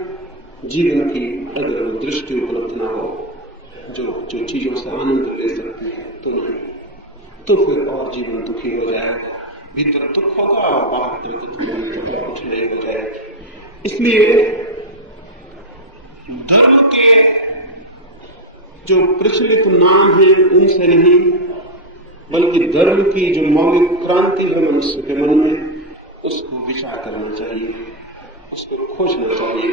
जीवन की अगर दृष्टि उपलब्ध न हो जो चीजों से आनंद ले सकती है तो नहीं, तो फिर और जीवन दुखी हो जाएगा। भीतर दुख होगा और बाहर कुछ नहीं हो जाएगी। इसलिए धर्म के जो प्रचलित नाम है उनसे नहीं, बल्कि धर्म की जो मौलिक क्रांति है मनुष्य के मन में, उसको विचार करना चाहिए, उसको खोजना चाहिए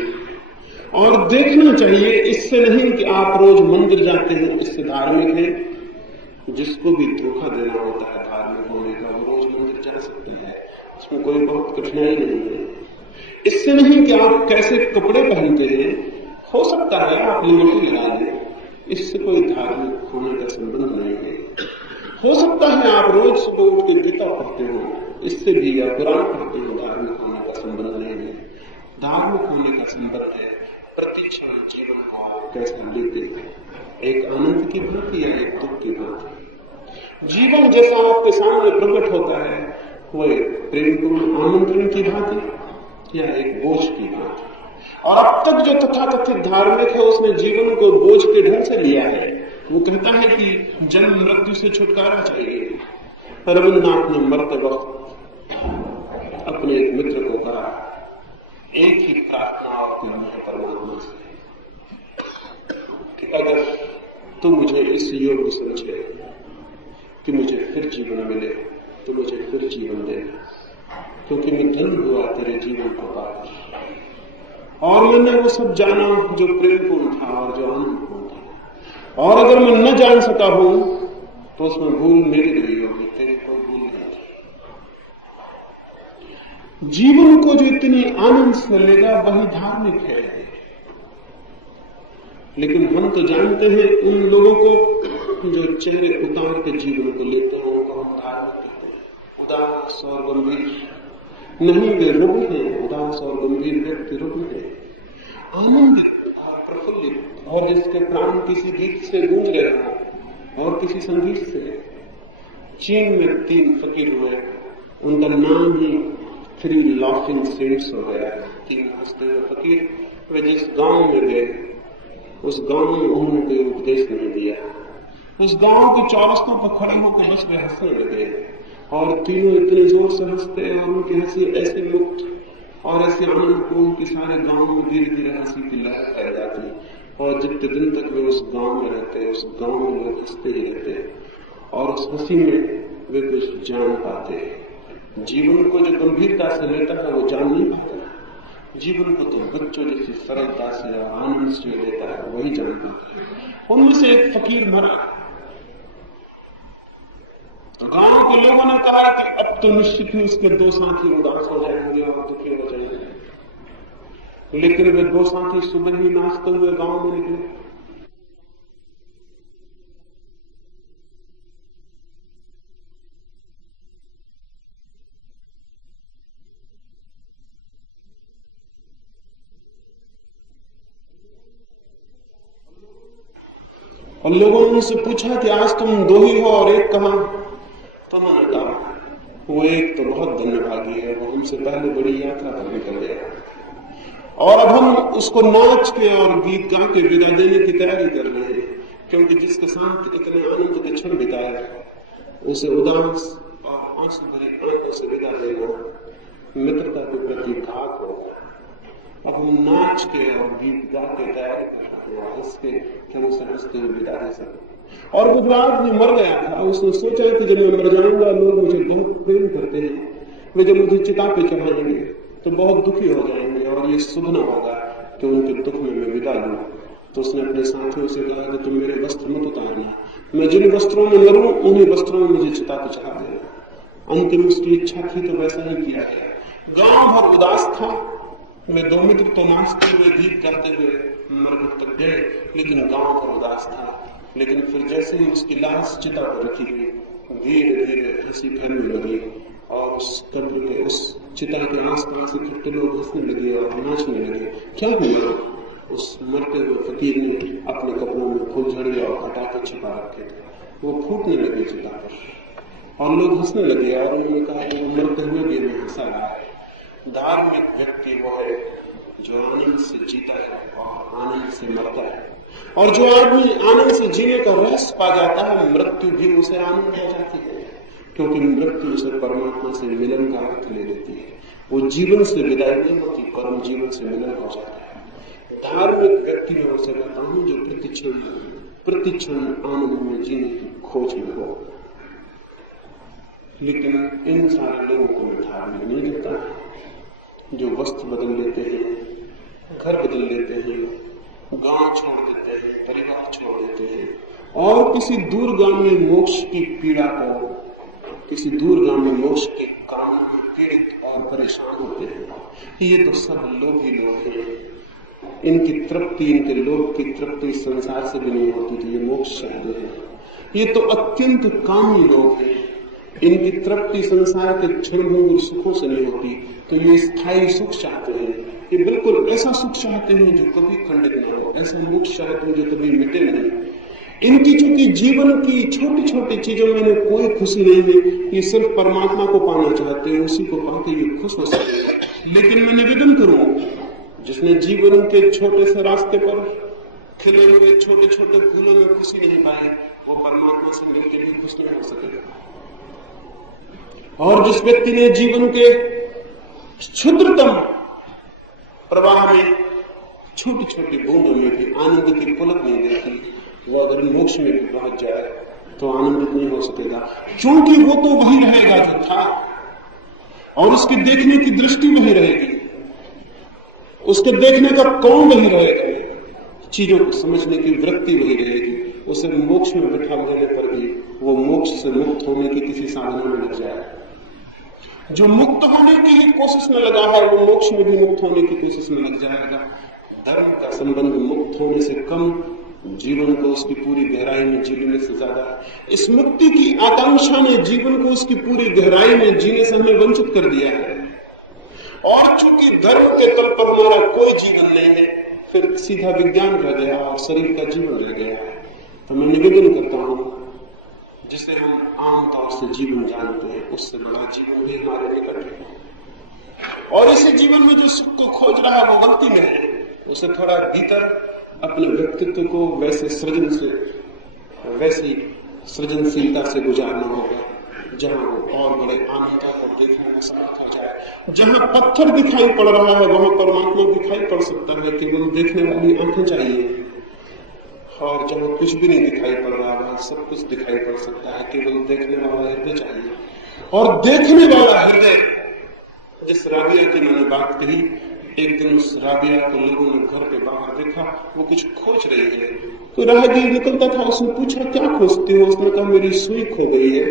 और देखना चाहिए। इससे नहीं कि आप रोज मंदिर जाते हैं इससे धार्मिक है। जिसको भी धोखा देना होता है धार्मिक होने का, वो रोज मंदिर जा सकते हैं, इसमें कोई बहुत कठिनाई नहीं है। इससे नहीं कि आप कैसे कपड़े पहनते हैं, हो सकता है आप लिबर्टी लगा लें, इससे कोई धार्मिक होने का संबंध नहीं है। हो सकता है आप रोज सुबह उठ के गीता पढ़ते हो, इससे भी, या कुरान पढ़ते हो, धार्मिक होने का संबंध नहीं है। धार्मिक होने का संबंध है प्रतिक्षण जीवन को आप कैसे लेते हैं, एक आनंद की भांति या एक दुख की भांति। जीवन जैसा आपके सामने प्रकट होता है वो एक प्रेम को आमंत्रण की भांति या एक बोझ की भांति। और अब तक जो तथाकथित धार्मिक है उसने जीवन को बोझ के ढंग से लिया है। वो कहता है कि जन्म मृत्यु से छुटकारा चाहिए। रविन्द्रनाथ ने मरते वक्त अपने एक मित्र को कहा, एक ही प्रार्थना और करनी है परमात्मा से कि अगर तू मुझे इस योग्य समझे कि मुझे फिर जीवन मिले तो मुझे फिर जीवन दे, क्योंकि मैं धन्य हुआ तेरे जीवन को पाकर। और मैंने वो सब जाना जो प्रेमपूर्ण था और जो आनंदपूर्ण था। और अगर मैं न जान सका हूं तो उसमें भूल मेरी रही होगी, तेरी कोई भूल नहीं। जीवन को जो इतनी आनंद से लेगा वही धार्मिक है। लेकिन हम तो जानते हैं उन लोगों को जो चेहरे उतार के जीवन को लेते हैं उनको हम धार्मिक कहते हैं। उदास और गंभीर नहीं, वे रुग्ण हैं। उदास और गंभीर व्यक्ति रुग्ण है, आनंदित और प्रफुल्लित, और जिसके प्राण किसी गीत से गूंज रहे हो और किसी संगीत से। चीन में 3 फकीर हुए, उनका नाम ही 3 लाफिंग सेंट्स हो गया। 3 हंसते हुए फकीर। वे जिस गांव में गए उस गांव में उन्होंने कोई उपदेश नहीं दिया। उस गांव के चौरस्तों पर खड़े होकर बस वे हंसने लगे, और तीनों इतने जोर से हंसते और उनकी हंसी ऐसे मुक्त और ऐसे आनंदपूर्ण कि सारे गांव में धीरे धीरे हंसी की लहर फैल जाती। और जितने दिन तक वे उस गांव में रहते उस गांव में लोग हंसते ही रहते, और उस हंसी में वे कुछ जान पाते। जीवन को जो गंभीरता से लेता है वो जान नहीं पाता। जीवन को तो बच्चों जैसी सरलता से आनंद से लेता है वही जान पाता है। उनमें से एक फकीर मरा। गांव के लोगों ने कहा कि अब तो निश्चित ही उसके 2 साथी उदास हो जाएंगे और दुखी हो जाएंगे। लेकिन वे 2 साथी सुबह ही नाचते हुए गांव में निकले। और लोगों ने उनसे पूछा कि आज तुम 2 ही हो और एक कहां? तो उन्होंने कहा वो एक तो बहुत धन्यभागी है, वो हमसे पहले बड़ी यात्रा पर निकल गया और अब हम उसको नाच के और गीत गा के विदा देने की तैयारी कर रहे हैं, क्योंकि जिसके साथ इतने आनंद के क्षण बिताए उसे उदास और आंसू भरी आंखों से विदा देना मित्रता के प्रति घात होगा। अब हम नाच के और गीत गा के तैयारी कर रहे हैं इसके कि हम उसे हंसते हुए विदा दे सकें। और वो जो आदमी मर गया था उसने सोचा कि जब मैं मर जाऊंगा लोग मुझे बहुत प्रेम करते हैं, वे जब मुझे चिता पे चढ़ाएंगे तो बहुत दुखी हो जाएंगे और ये शुभ न होगा कि उनके दुख में मैं विदा लूं। तो उसने अपने साथियों से कहा कि तुम मेरे वस्त्र मत उतारना, मैं जिन वस्त्रों में मरूं उन्हीं वस्त्रों में मुझे चिता पे चढ़ा देना। अंतिम उसकी इच्छा थी तो वैसा ही किया गया। गांव भर उदास था। वे 2 मित्र तो नाचते हुए गीत गाते हुए मरघट तक गए, लेकिन गांव पर उदास था। लेकिन फिर जैसे ही उसकी लाश चिता पर रखी गई धीरे धीरे हंसी फैलने लगी और उस कब्र के उस चिता के आसपास इकट्ठे लोग हंसने लगे और नाचने लगे। क्या हुआ? उस मरते हुए फकीर ने अपने कपड़ों में फुलझड़ी और पटाखे छिपा रखे थे, वो फूटने लगे चिता पर और लोग हंसने लगे और उन्होंने कहा कि वो मरते हुए भी हमें हंसा रहा है। धार्मिक व्यक्ति वो है जो आनंद से जीता है और आनंद से मरता है, और जो आदमी आनंद से जीने का रहस्य पा जाता है मृत्यु भी उसे आनंद हो जाती है, क्योंकि मृत्यु उसे परमात्मा से मिलन का अर्थ ले लेती है। वो जीवन से विदाई नहीं होती, परम जीवन से मिलन हो जाता है। धार्मिक व्यक्ति में उसे कहता हूं जो प्रतिक्षण आनंद में जीने की खोज में हो। लेकिन इन सारे लोगों को मैं धार्मिक नहीं कहता जो वस्त्र बदल लेते हैं, घर बदल लेते हैं, गांव छोड़ देते हैं, परिवार छोड़ देते हैं और किसी दूरगामी मोक्ष की पीड़ा को, किसी दूरगामी मोक्ष के काम में पीड़ित और परेशान होते हैं। ये तो सब लोग ही लोग हैं। इनकी तृप्ति, इनके लोग की तृप्ति संसार से भी नहीं होती थी, ये मोक्ष चाहते हैं। ये तो अत्यंत कामी लोग हैं, इनकी तृप्ति संसार के क्षणभंगुर सुखों से नहीं होती, तो ये स्थायी सुख चाहते हैं। ये बिल्कुल ऐसा सुख चाहते हैं जो कभी खंडित न हो, ऐसा मोक्ष चाहते हैं जो कभी मिटे नहीं। इनकी चूंकि जीवन की छोटी छोटी चीजों में इन्हें कोई खुशी नहीं है, ये सिर्फ परमात्मा को पाना चाहते हैं, उसी को पाके ये खुश हो सकते। लेकिन मैं निवेदन करूं, जिसने जीवन के छोटे से रास्ते पर खिले हुए छोटे छोटे फूलों में खुशी नहीं पाई, वो परमात्मा से मिलकर भी खुश नहीं हो सकेगा। और जिस व्यक्ति ने जीवन के क्षुद्रतम प्रवाह में छोटी छोटी बूंदों में भी आनंद की पलक नहीं देखी, वो अगर मोक्ष में भी पहुंच जाए तो आनंदित नहीं हो सकेगा, क्योंकि वो तो वही रहेगा जो था, और उसके देखने की दृष्टि वही रहेगी, उसके देखने का कौन वही रहेगा, चीजों को समझने की वृत्ति वही रहेगी। उसे मोक्ष में बिठा देने पर भी वो मोक्ष से मुक्त होने की किसी साधना में लग जाएगा। जो मुक्त होने की ही कोशिश में लगा है, वो मोक्ष में भी मुक्त होने की कोशिश में लग जाएगा। धर्म का संबंध मुक्त होने से कम, जीवन को उसकी पूरी गहराई में जीने से ज्यादा। इस मुक्ति की आकांक्षा ने जीवन को उसकी पूरी गहराई में जीने से हमें वंचित कर दिया है। और चूंकि धर्म के तल पर हमारा कोई जीवन नहीं है, फिर सीधा विज्ञान रह गया और शरीर का जीवन रह गया है। तो मैं निवेदन करता हूं, जिसे हम आमतौर से जीवन जानते हैं, उससे बड़ा जीवन भी हमारे निकट है। और इसी जीवन में जो सुख को खोज रहा है वो गलती में है। उसे थोड़ा भीतर अपने व्यक्तित्व को वैसी सृजनशीलता से गुजारना होगा जहां वो और बड़े आनंद और देखने में समर्थ हो जाए। जहां पत्थर दिखाई पड़ रहा है वहां परमात्मा दिखाई पड़ सकता है, केवल देखने वाली आंखें चाहिए। और जहां कुछ भी नहीं दिखाई पड़ रहा है सब कुछ दिखाई पड़ सकता है, केवल देखने वाला हृदय चाहिए। और देखने वाला हृदय, जिस राबिया की मैंने बात कही, एक दिन उस राबिया को लोगों ने घर के बाहर देखा, वो कुछ खोज रही है। तो राहगीर निकलता था, उसने पूछा क्या खोजती हो? उसने कहा मेरी सुई खो गई है,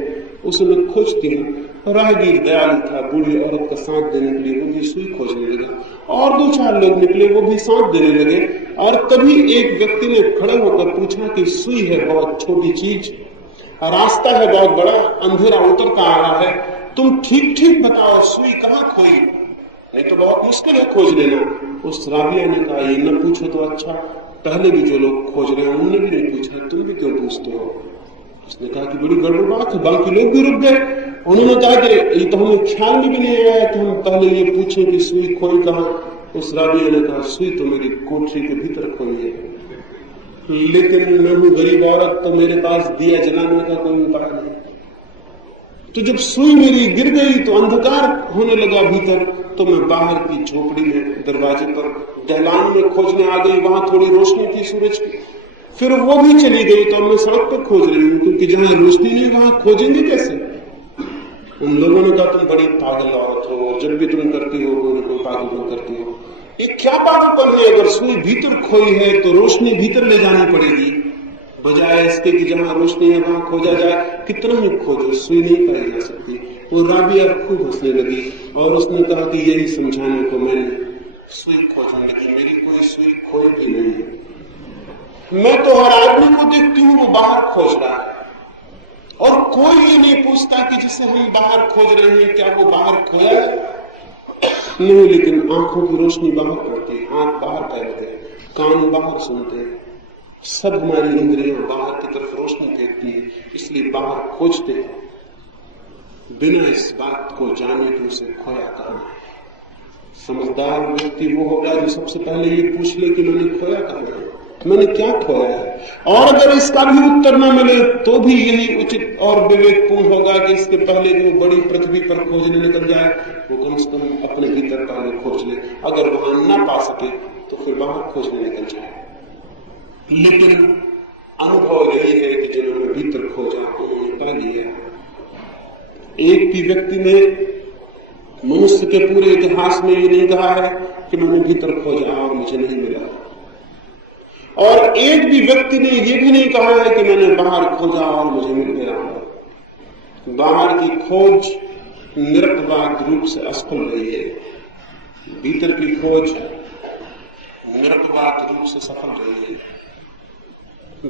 उसने खोजती हूँ। राहगीर दयालु था, बूढ़ी औरत का साथ देने के लिए वो भी सुई खोजने लगा। और 2-4 लोग निकले, वो भी साथ देने लगे। और तभी एक व्यक्ति ने खड़े होकर पूछा कि सुई है बहुत छोटी चीज, रास्ता है बहुत बड़ा, अंधेरा उतरता आ रहा है, तुम ठीक ठीक बताओ सुई कहाँ खोई, नहीं तो बहुत मुश्किल है खोज लेना। उस राबिया ने कहा ये न पूछो तो अच्छा, पहले भी जो लोग खोज रहे हैं उन्होंने भी नहीं पूछा, तुम भी क्यों पूछते हो? उसने कहा कि बड़ी गड़बड़ बात है। बाकी लोग भी रुक गए। उन्होंने कहा कि ये तो हमें ख्याल में भी नहीं आया कि हम पहले ये पूछे कि सुई खोई कहाँ। उस राबिया ने कहा सुई तो मेरी कोठरी के भीतर खोई है, लेकिन मैं हूं गरीब औरत, तो मेरे पास दिया जलाने का कोई उपाय नहीं। तो जब सुई मेरी गिर गई तो अंधकार होने लगा भीतर, तो मैं बाहर की झोपड़ी में दरवाजे पर दहलान में खोजने आ गई, वहां थोड़ी रोशनी थी सूरज की, फिर वो भी चली गई, तो मैं सड़क पर खोज रही हूँ, क्योंकि जहां रोशनी नहीं वहां खोजेंगे कैसे? उन लोगों ने कहा तुम बड़ी पागल औरत हो, जब भी तुम करती हो कोई कोई पागल करती हो। ये क्या पागलपन है? अगर सुई भीतर खोई है तो रोशनी भीतर ले जानी पड़ेगी, बजाय इसके कि जहां रोशनी है वहां खोजा जाए। कितना ही खोजो सुई नहीं पाई जा सकती। वो राबिया खूब हंसने लगी और उसने कहा कि यही समझाने को मैंने सुई खोजने लगी, मेरी कोई सुई खोई भी नहीं है। मैं तो हर आदमी को देखती हूँ वो बाहर खोज रहा है, और कोई ये नहीं पूछता कि जिसे हम बाहर खोज रहे हैं क्या वो बाहर खोया है? नहीं, लेकिन आंखों की रोशनी बाहर पड़ती है, आंख बाहर फैलते हैं, कान बाहर सुनते हैं, सब हमारी इंद्रियां बाहर की तरफ रोशनी फेंकती है, इसलिए बाहर खोजते हैं बिना इस बात को जाने कि उसे खोया कहाँ है। समझदार व्यक्ति वो होगा जो सबसे पहले ये पूछ ले कि मैंने खोया कहाँ है, मैंने क्या खोया है। और अगर इसका भी उत्तर न मिले तो भी यही उचित और विवेकपूर्ण होगा कि इसके पहले जो बड़ी पृथ्वी पर खोजने निकल जाए वो कम से कम अपने भीतर पहले खोज ले। अगर वहां न पा सके तो फिर बाहर खोजने निकल जाए। लेकिन अनुभव यही है कि जिन्होंने भीतर खोजा उन्होंने पा लिया। एक भी व्यक्ति ने मनुष्य के पूरे इतिहास में ये नहीं कहा है कि मैंने भीतर खोजा और मुझे नहीं मिला, और एक भी व्यक्ति ने ये भी नहीं कहा है कि मैंने बाहर खोजा और मुझे मिल गया। बाहर की खोज निरपवाद रूप से असफल रही है, भीतर की खोज निरपवाद रूप से सफल रही है।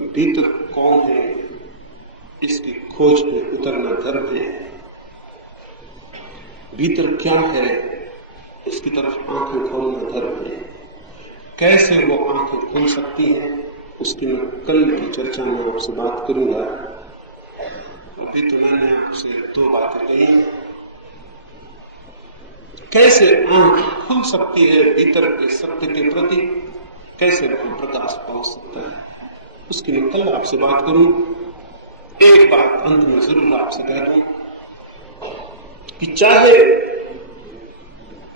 भीतर कौन है इसकी खोज पे उतरना धर्म है। भीतर क्या है इसकी तरफ आंखें खोलना धर्म है। कैसे वो आंखें खुल सकती हैं उसकी मैं कल की चर्चा में आपसे बात करूंगा। अभी तो मैंने आपसे 2 बातें कही। कैसे आंख खुल सकती है भीतर के सत्य के प्रति, कैसे प्रकाश पहुंच सकता है, उसकी मैं कल आपसे बात करूं। एक बात अंत में जरूर आपसे कह दूं कि चाहे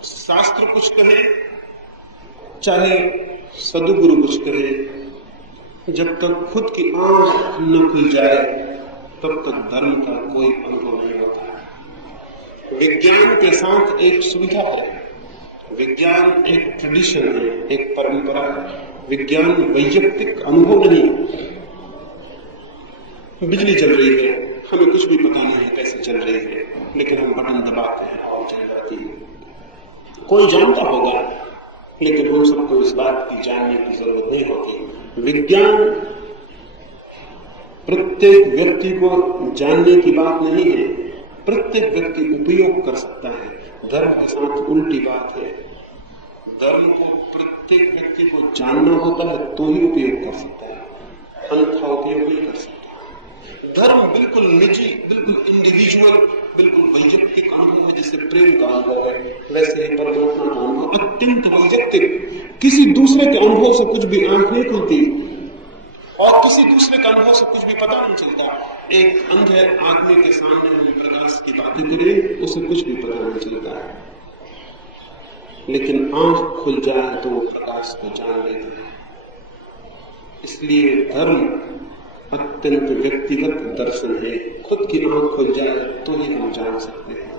शास्त्र कुछ कहे, चाहे सदगुरु कुछ कहे, जब तक खुद की आंख न खुल जाए तब तक धर्म का कोई अनुभव नहीं होता। विज्ञान के साथ एक सुविधा है, विज्ञान एक ट्रेडिशन है, एक परंपरा है। विज्ञान वैयक्तिक अनुभव नहीं है। बिजली चल रही है, हमें कुछ भी पता नहीं है कैसे चल रही है, लेकिन हम बटन दबाते हैं और चल जाती है। कोई जानता होगा, लेकिन हम सबको इस बात की जानने की जरूरत नहीं होती। विज्ञान प्रत्येक व्यक्ति को जानने की बात नहीं है, प्रत्येक व्यक्ति उपयोग कर सकता है। धर्म के साथ उल्टी बात है, धर्म को प्रत्येक व्यक्ति को जानना होता है तो ही उपयोग कर सकता है, अन्यथा उपयोग नहीं कर सकता। धर्म बिल्कुल निजी, बिल्कुल इंडिविजुअल, बिल्कुल वैयक्तिक अनुभव है। जैसे प्रेम का अनुभव है, वैसे ही परमात्मा का अनुभव अत्यंत वैयक्तिक। किसी दूसरे के अनुभव से कुछ भी आंख नहीं खुलती और किसी दूसरे के अनुभव से कुछ भी पता नहीं चलता। एक अंधे आदमी के सामने हम प्रकाश की बातें करें, उसे कुछ भी पता नहीं चलता है, लेकिन आंख खुल जाए तो वो प्रकाश को जान लेता है। इसलिए धर्म अत्यंत व्यक्तिगत दर्शन है। खुद की आंख खुल जाए तो ही हम जान सकते हैं,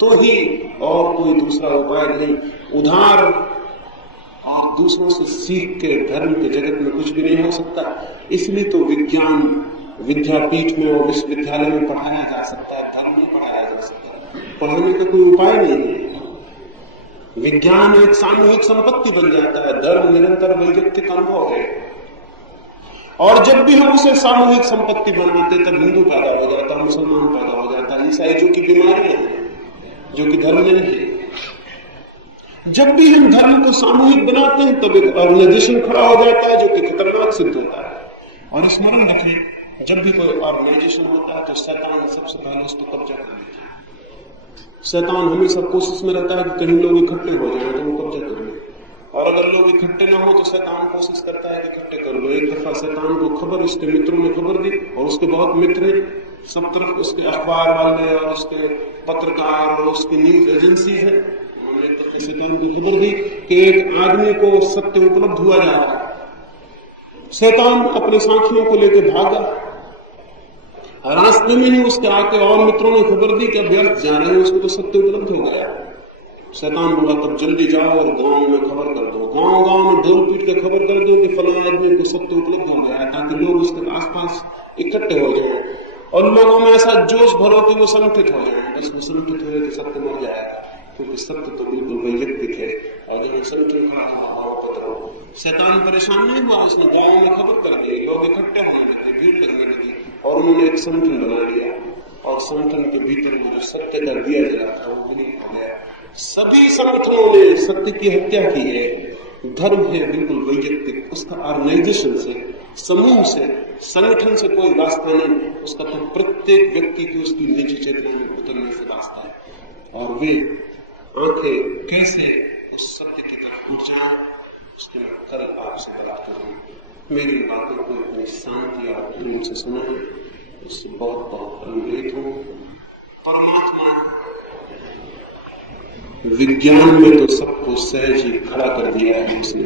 तो ही, और कोई दूसरा उपाय नहीं। उधार और दूसरों से सीख के धर्म के जगत में कुछ भी नहीं हो सकता। इसलिए तो विज्ञान विद्यापीठ में और विश्वविद्यालय में पढ़ाया जा सकता है, धर्म नहीं पढ़ाया जा सकता। पढ़ाने का कोई उपाय नहीं है। विज्ञान एक सामूहिक संपत्ति बन जाता है, धर्म निरंतर वैयक्तिक अनुभव है। और जब भी हम उसे सामूहिक संपत्ति बनाते तब हिंदू पैदा हो जाता, मुसलमान पैदा हो जाता, ईसाई जो की बीमारी है, जो कि धर्म नहीं है। जब भी हम धर्म को सामूहिक बनाते हैं तब एक ऑर्गेनाइजेशन खड़ा हो जाता है जो कि खतरनाक सिद्ध होता है। और स्मरण रखें, जब भी कोई ऑर्गेनाइजेशन होता है तो शैतान सबसे पहले उसको कब्जा कर लेता है। शैतान हमेशा कोशिश में रहता है कि कहीं लोग इकट्ठे हो जाए तो वो कब्जा कर ले, और अगर लोग इकट्ठे ना हो तो शैतान कोशिश करता है कि इकट्ठे कर लो। एक दफा शैतान को खबर, उसके मित्रों ने खबर दी, और उसके बहुत मित्र हैं, सब तरफ उसके अखबार वाले और उसके पत्रकार और उसकी न्यूज एजेंसी है। उन्होंने एक दफा शैतान को खबर दी कि एक आदमी को सत्य उपलब्ध हुआ जा रहा है। शैतान अपने साथियों को लेकर भागा। रास्ते में ही उसके आके और मित्रों ने खबर दी कि अब व्यर्थ जा रहे हैं, उसको तो सत्य उपलब्ध हो गया। शैतान बोला तब जल्दी जाओ और गांव में खबर कर दो, गांव गांव में ढोल पीट के खबर कर दो कि फलां आदमी को सत्य उपलब्ध हो गया है, ताकि लोग उसके आसपास इकट्ठे हो जाएं और लोगों में ऐसा जोश भरो कि वो संगठित हो जाएं। बस वो संगठित हो कि सत्य मर जाएगा, क्योंकि सत्य तो बिल्कुल वैयक्तिक है। और जब संगठन खड़ा हुआ पत्र, शैतान परेशान नहीं हुआ, उसने गांव में खबर कर दी, लोग इकट्ठे होने लगे, भीड़ लगने लगी, और उन्होंने एक संगठन बना लिया। और संगठन के भीतर वो जो सत्य का दिया जला था वो विलीन हो गया। सभी संगठनों ने सत्य की हत्या की है। धर्म है बिल्कुल वैयक्तिक, उसका ऑर्गेनाइजेशन से, समूह से, संगठन से कोई रास्ता नहीं। उसका तो प्रत्येक व्यक्ति की उसकी निजी चेतना में उतरने से रास्ता है। और वे आंखें कैसे उस सत्य की तरफ उठ जाए, उसके मैं कल आपसे बात करूंगा। मेरी बातों को इतनी शांति और प्रेम से सुना है, उससे बहुत बहुत अनुग्रहित हूं। परमात्मा विज्ञान में तो सबको सहज ही खड़ा कर दिया है उसने,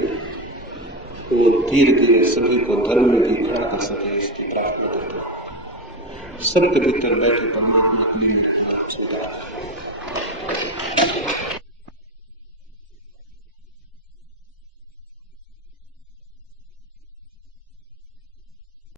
तो वो धीरे धीरे सभी को धर्म में भी खड़ा कर सके, इसकी प्रार्थना करता हूं। सबके भीतर बैठे परमात्मा के लिए मेरे को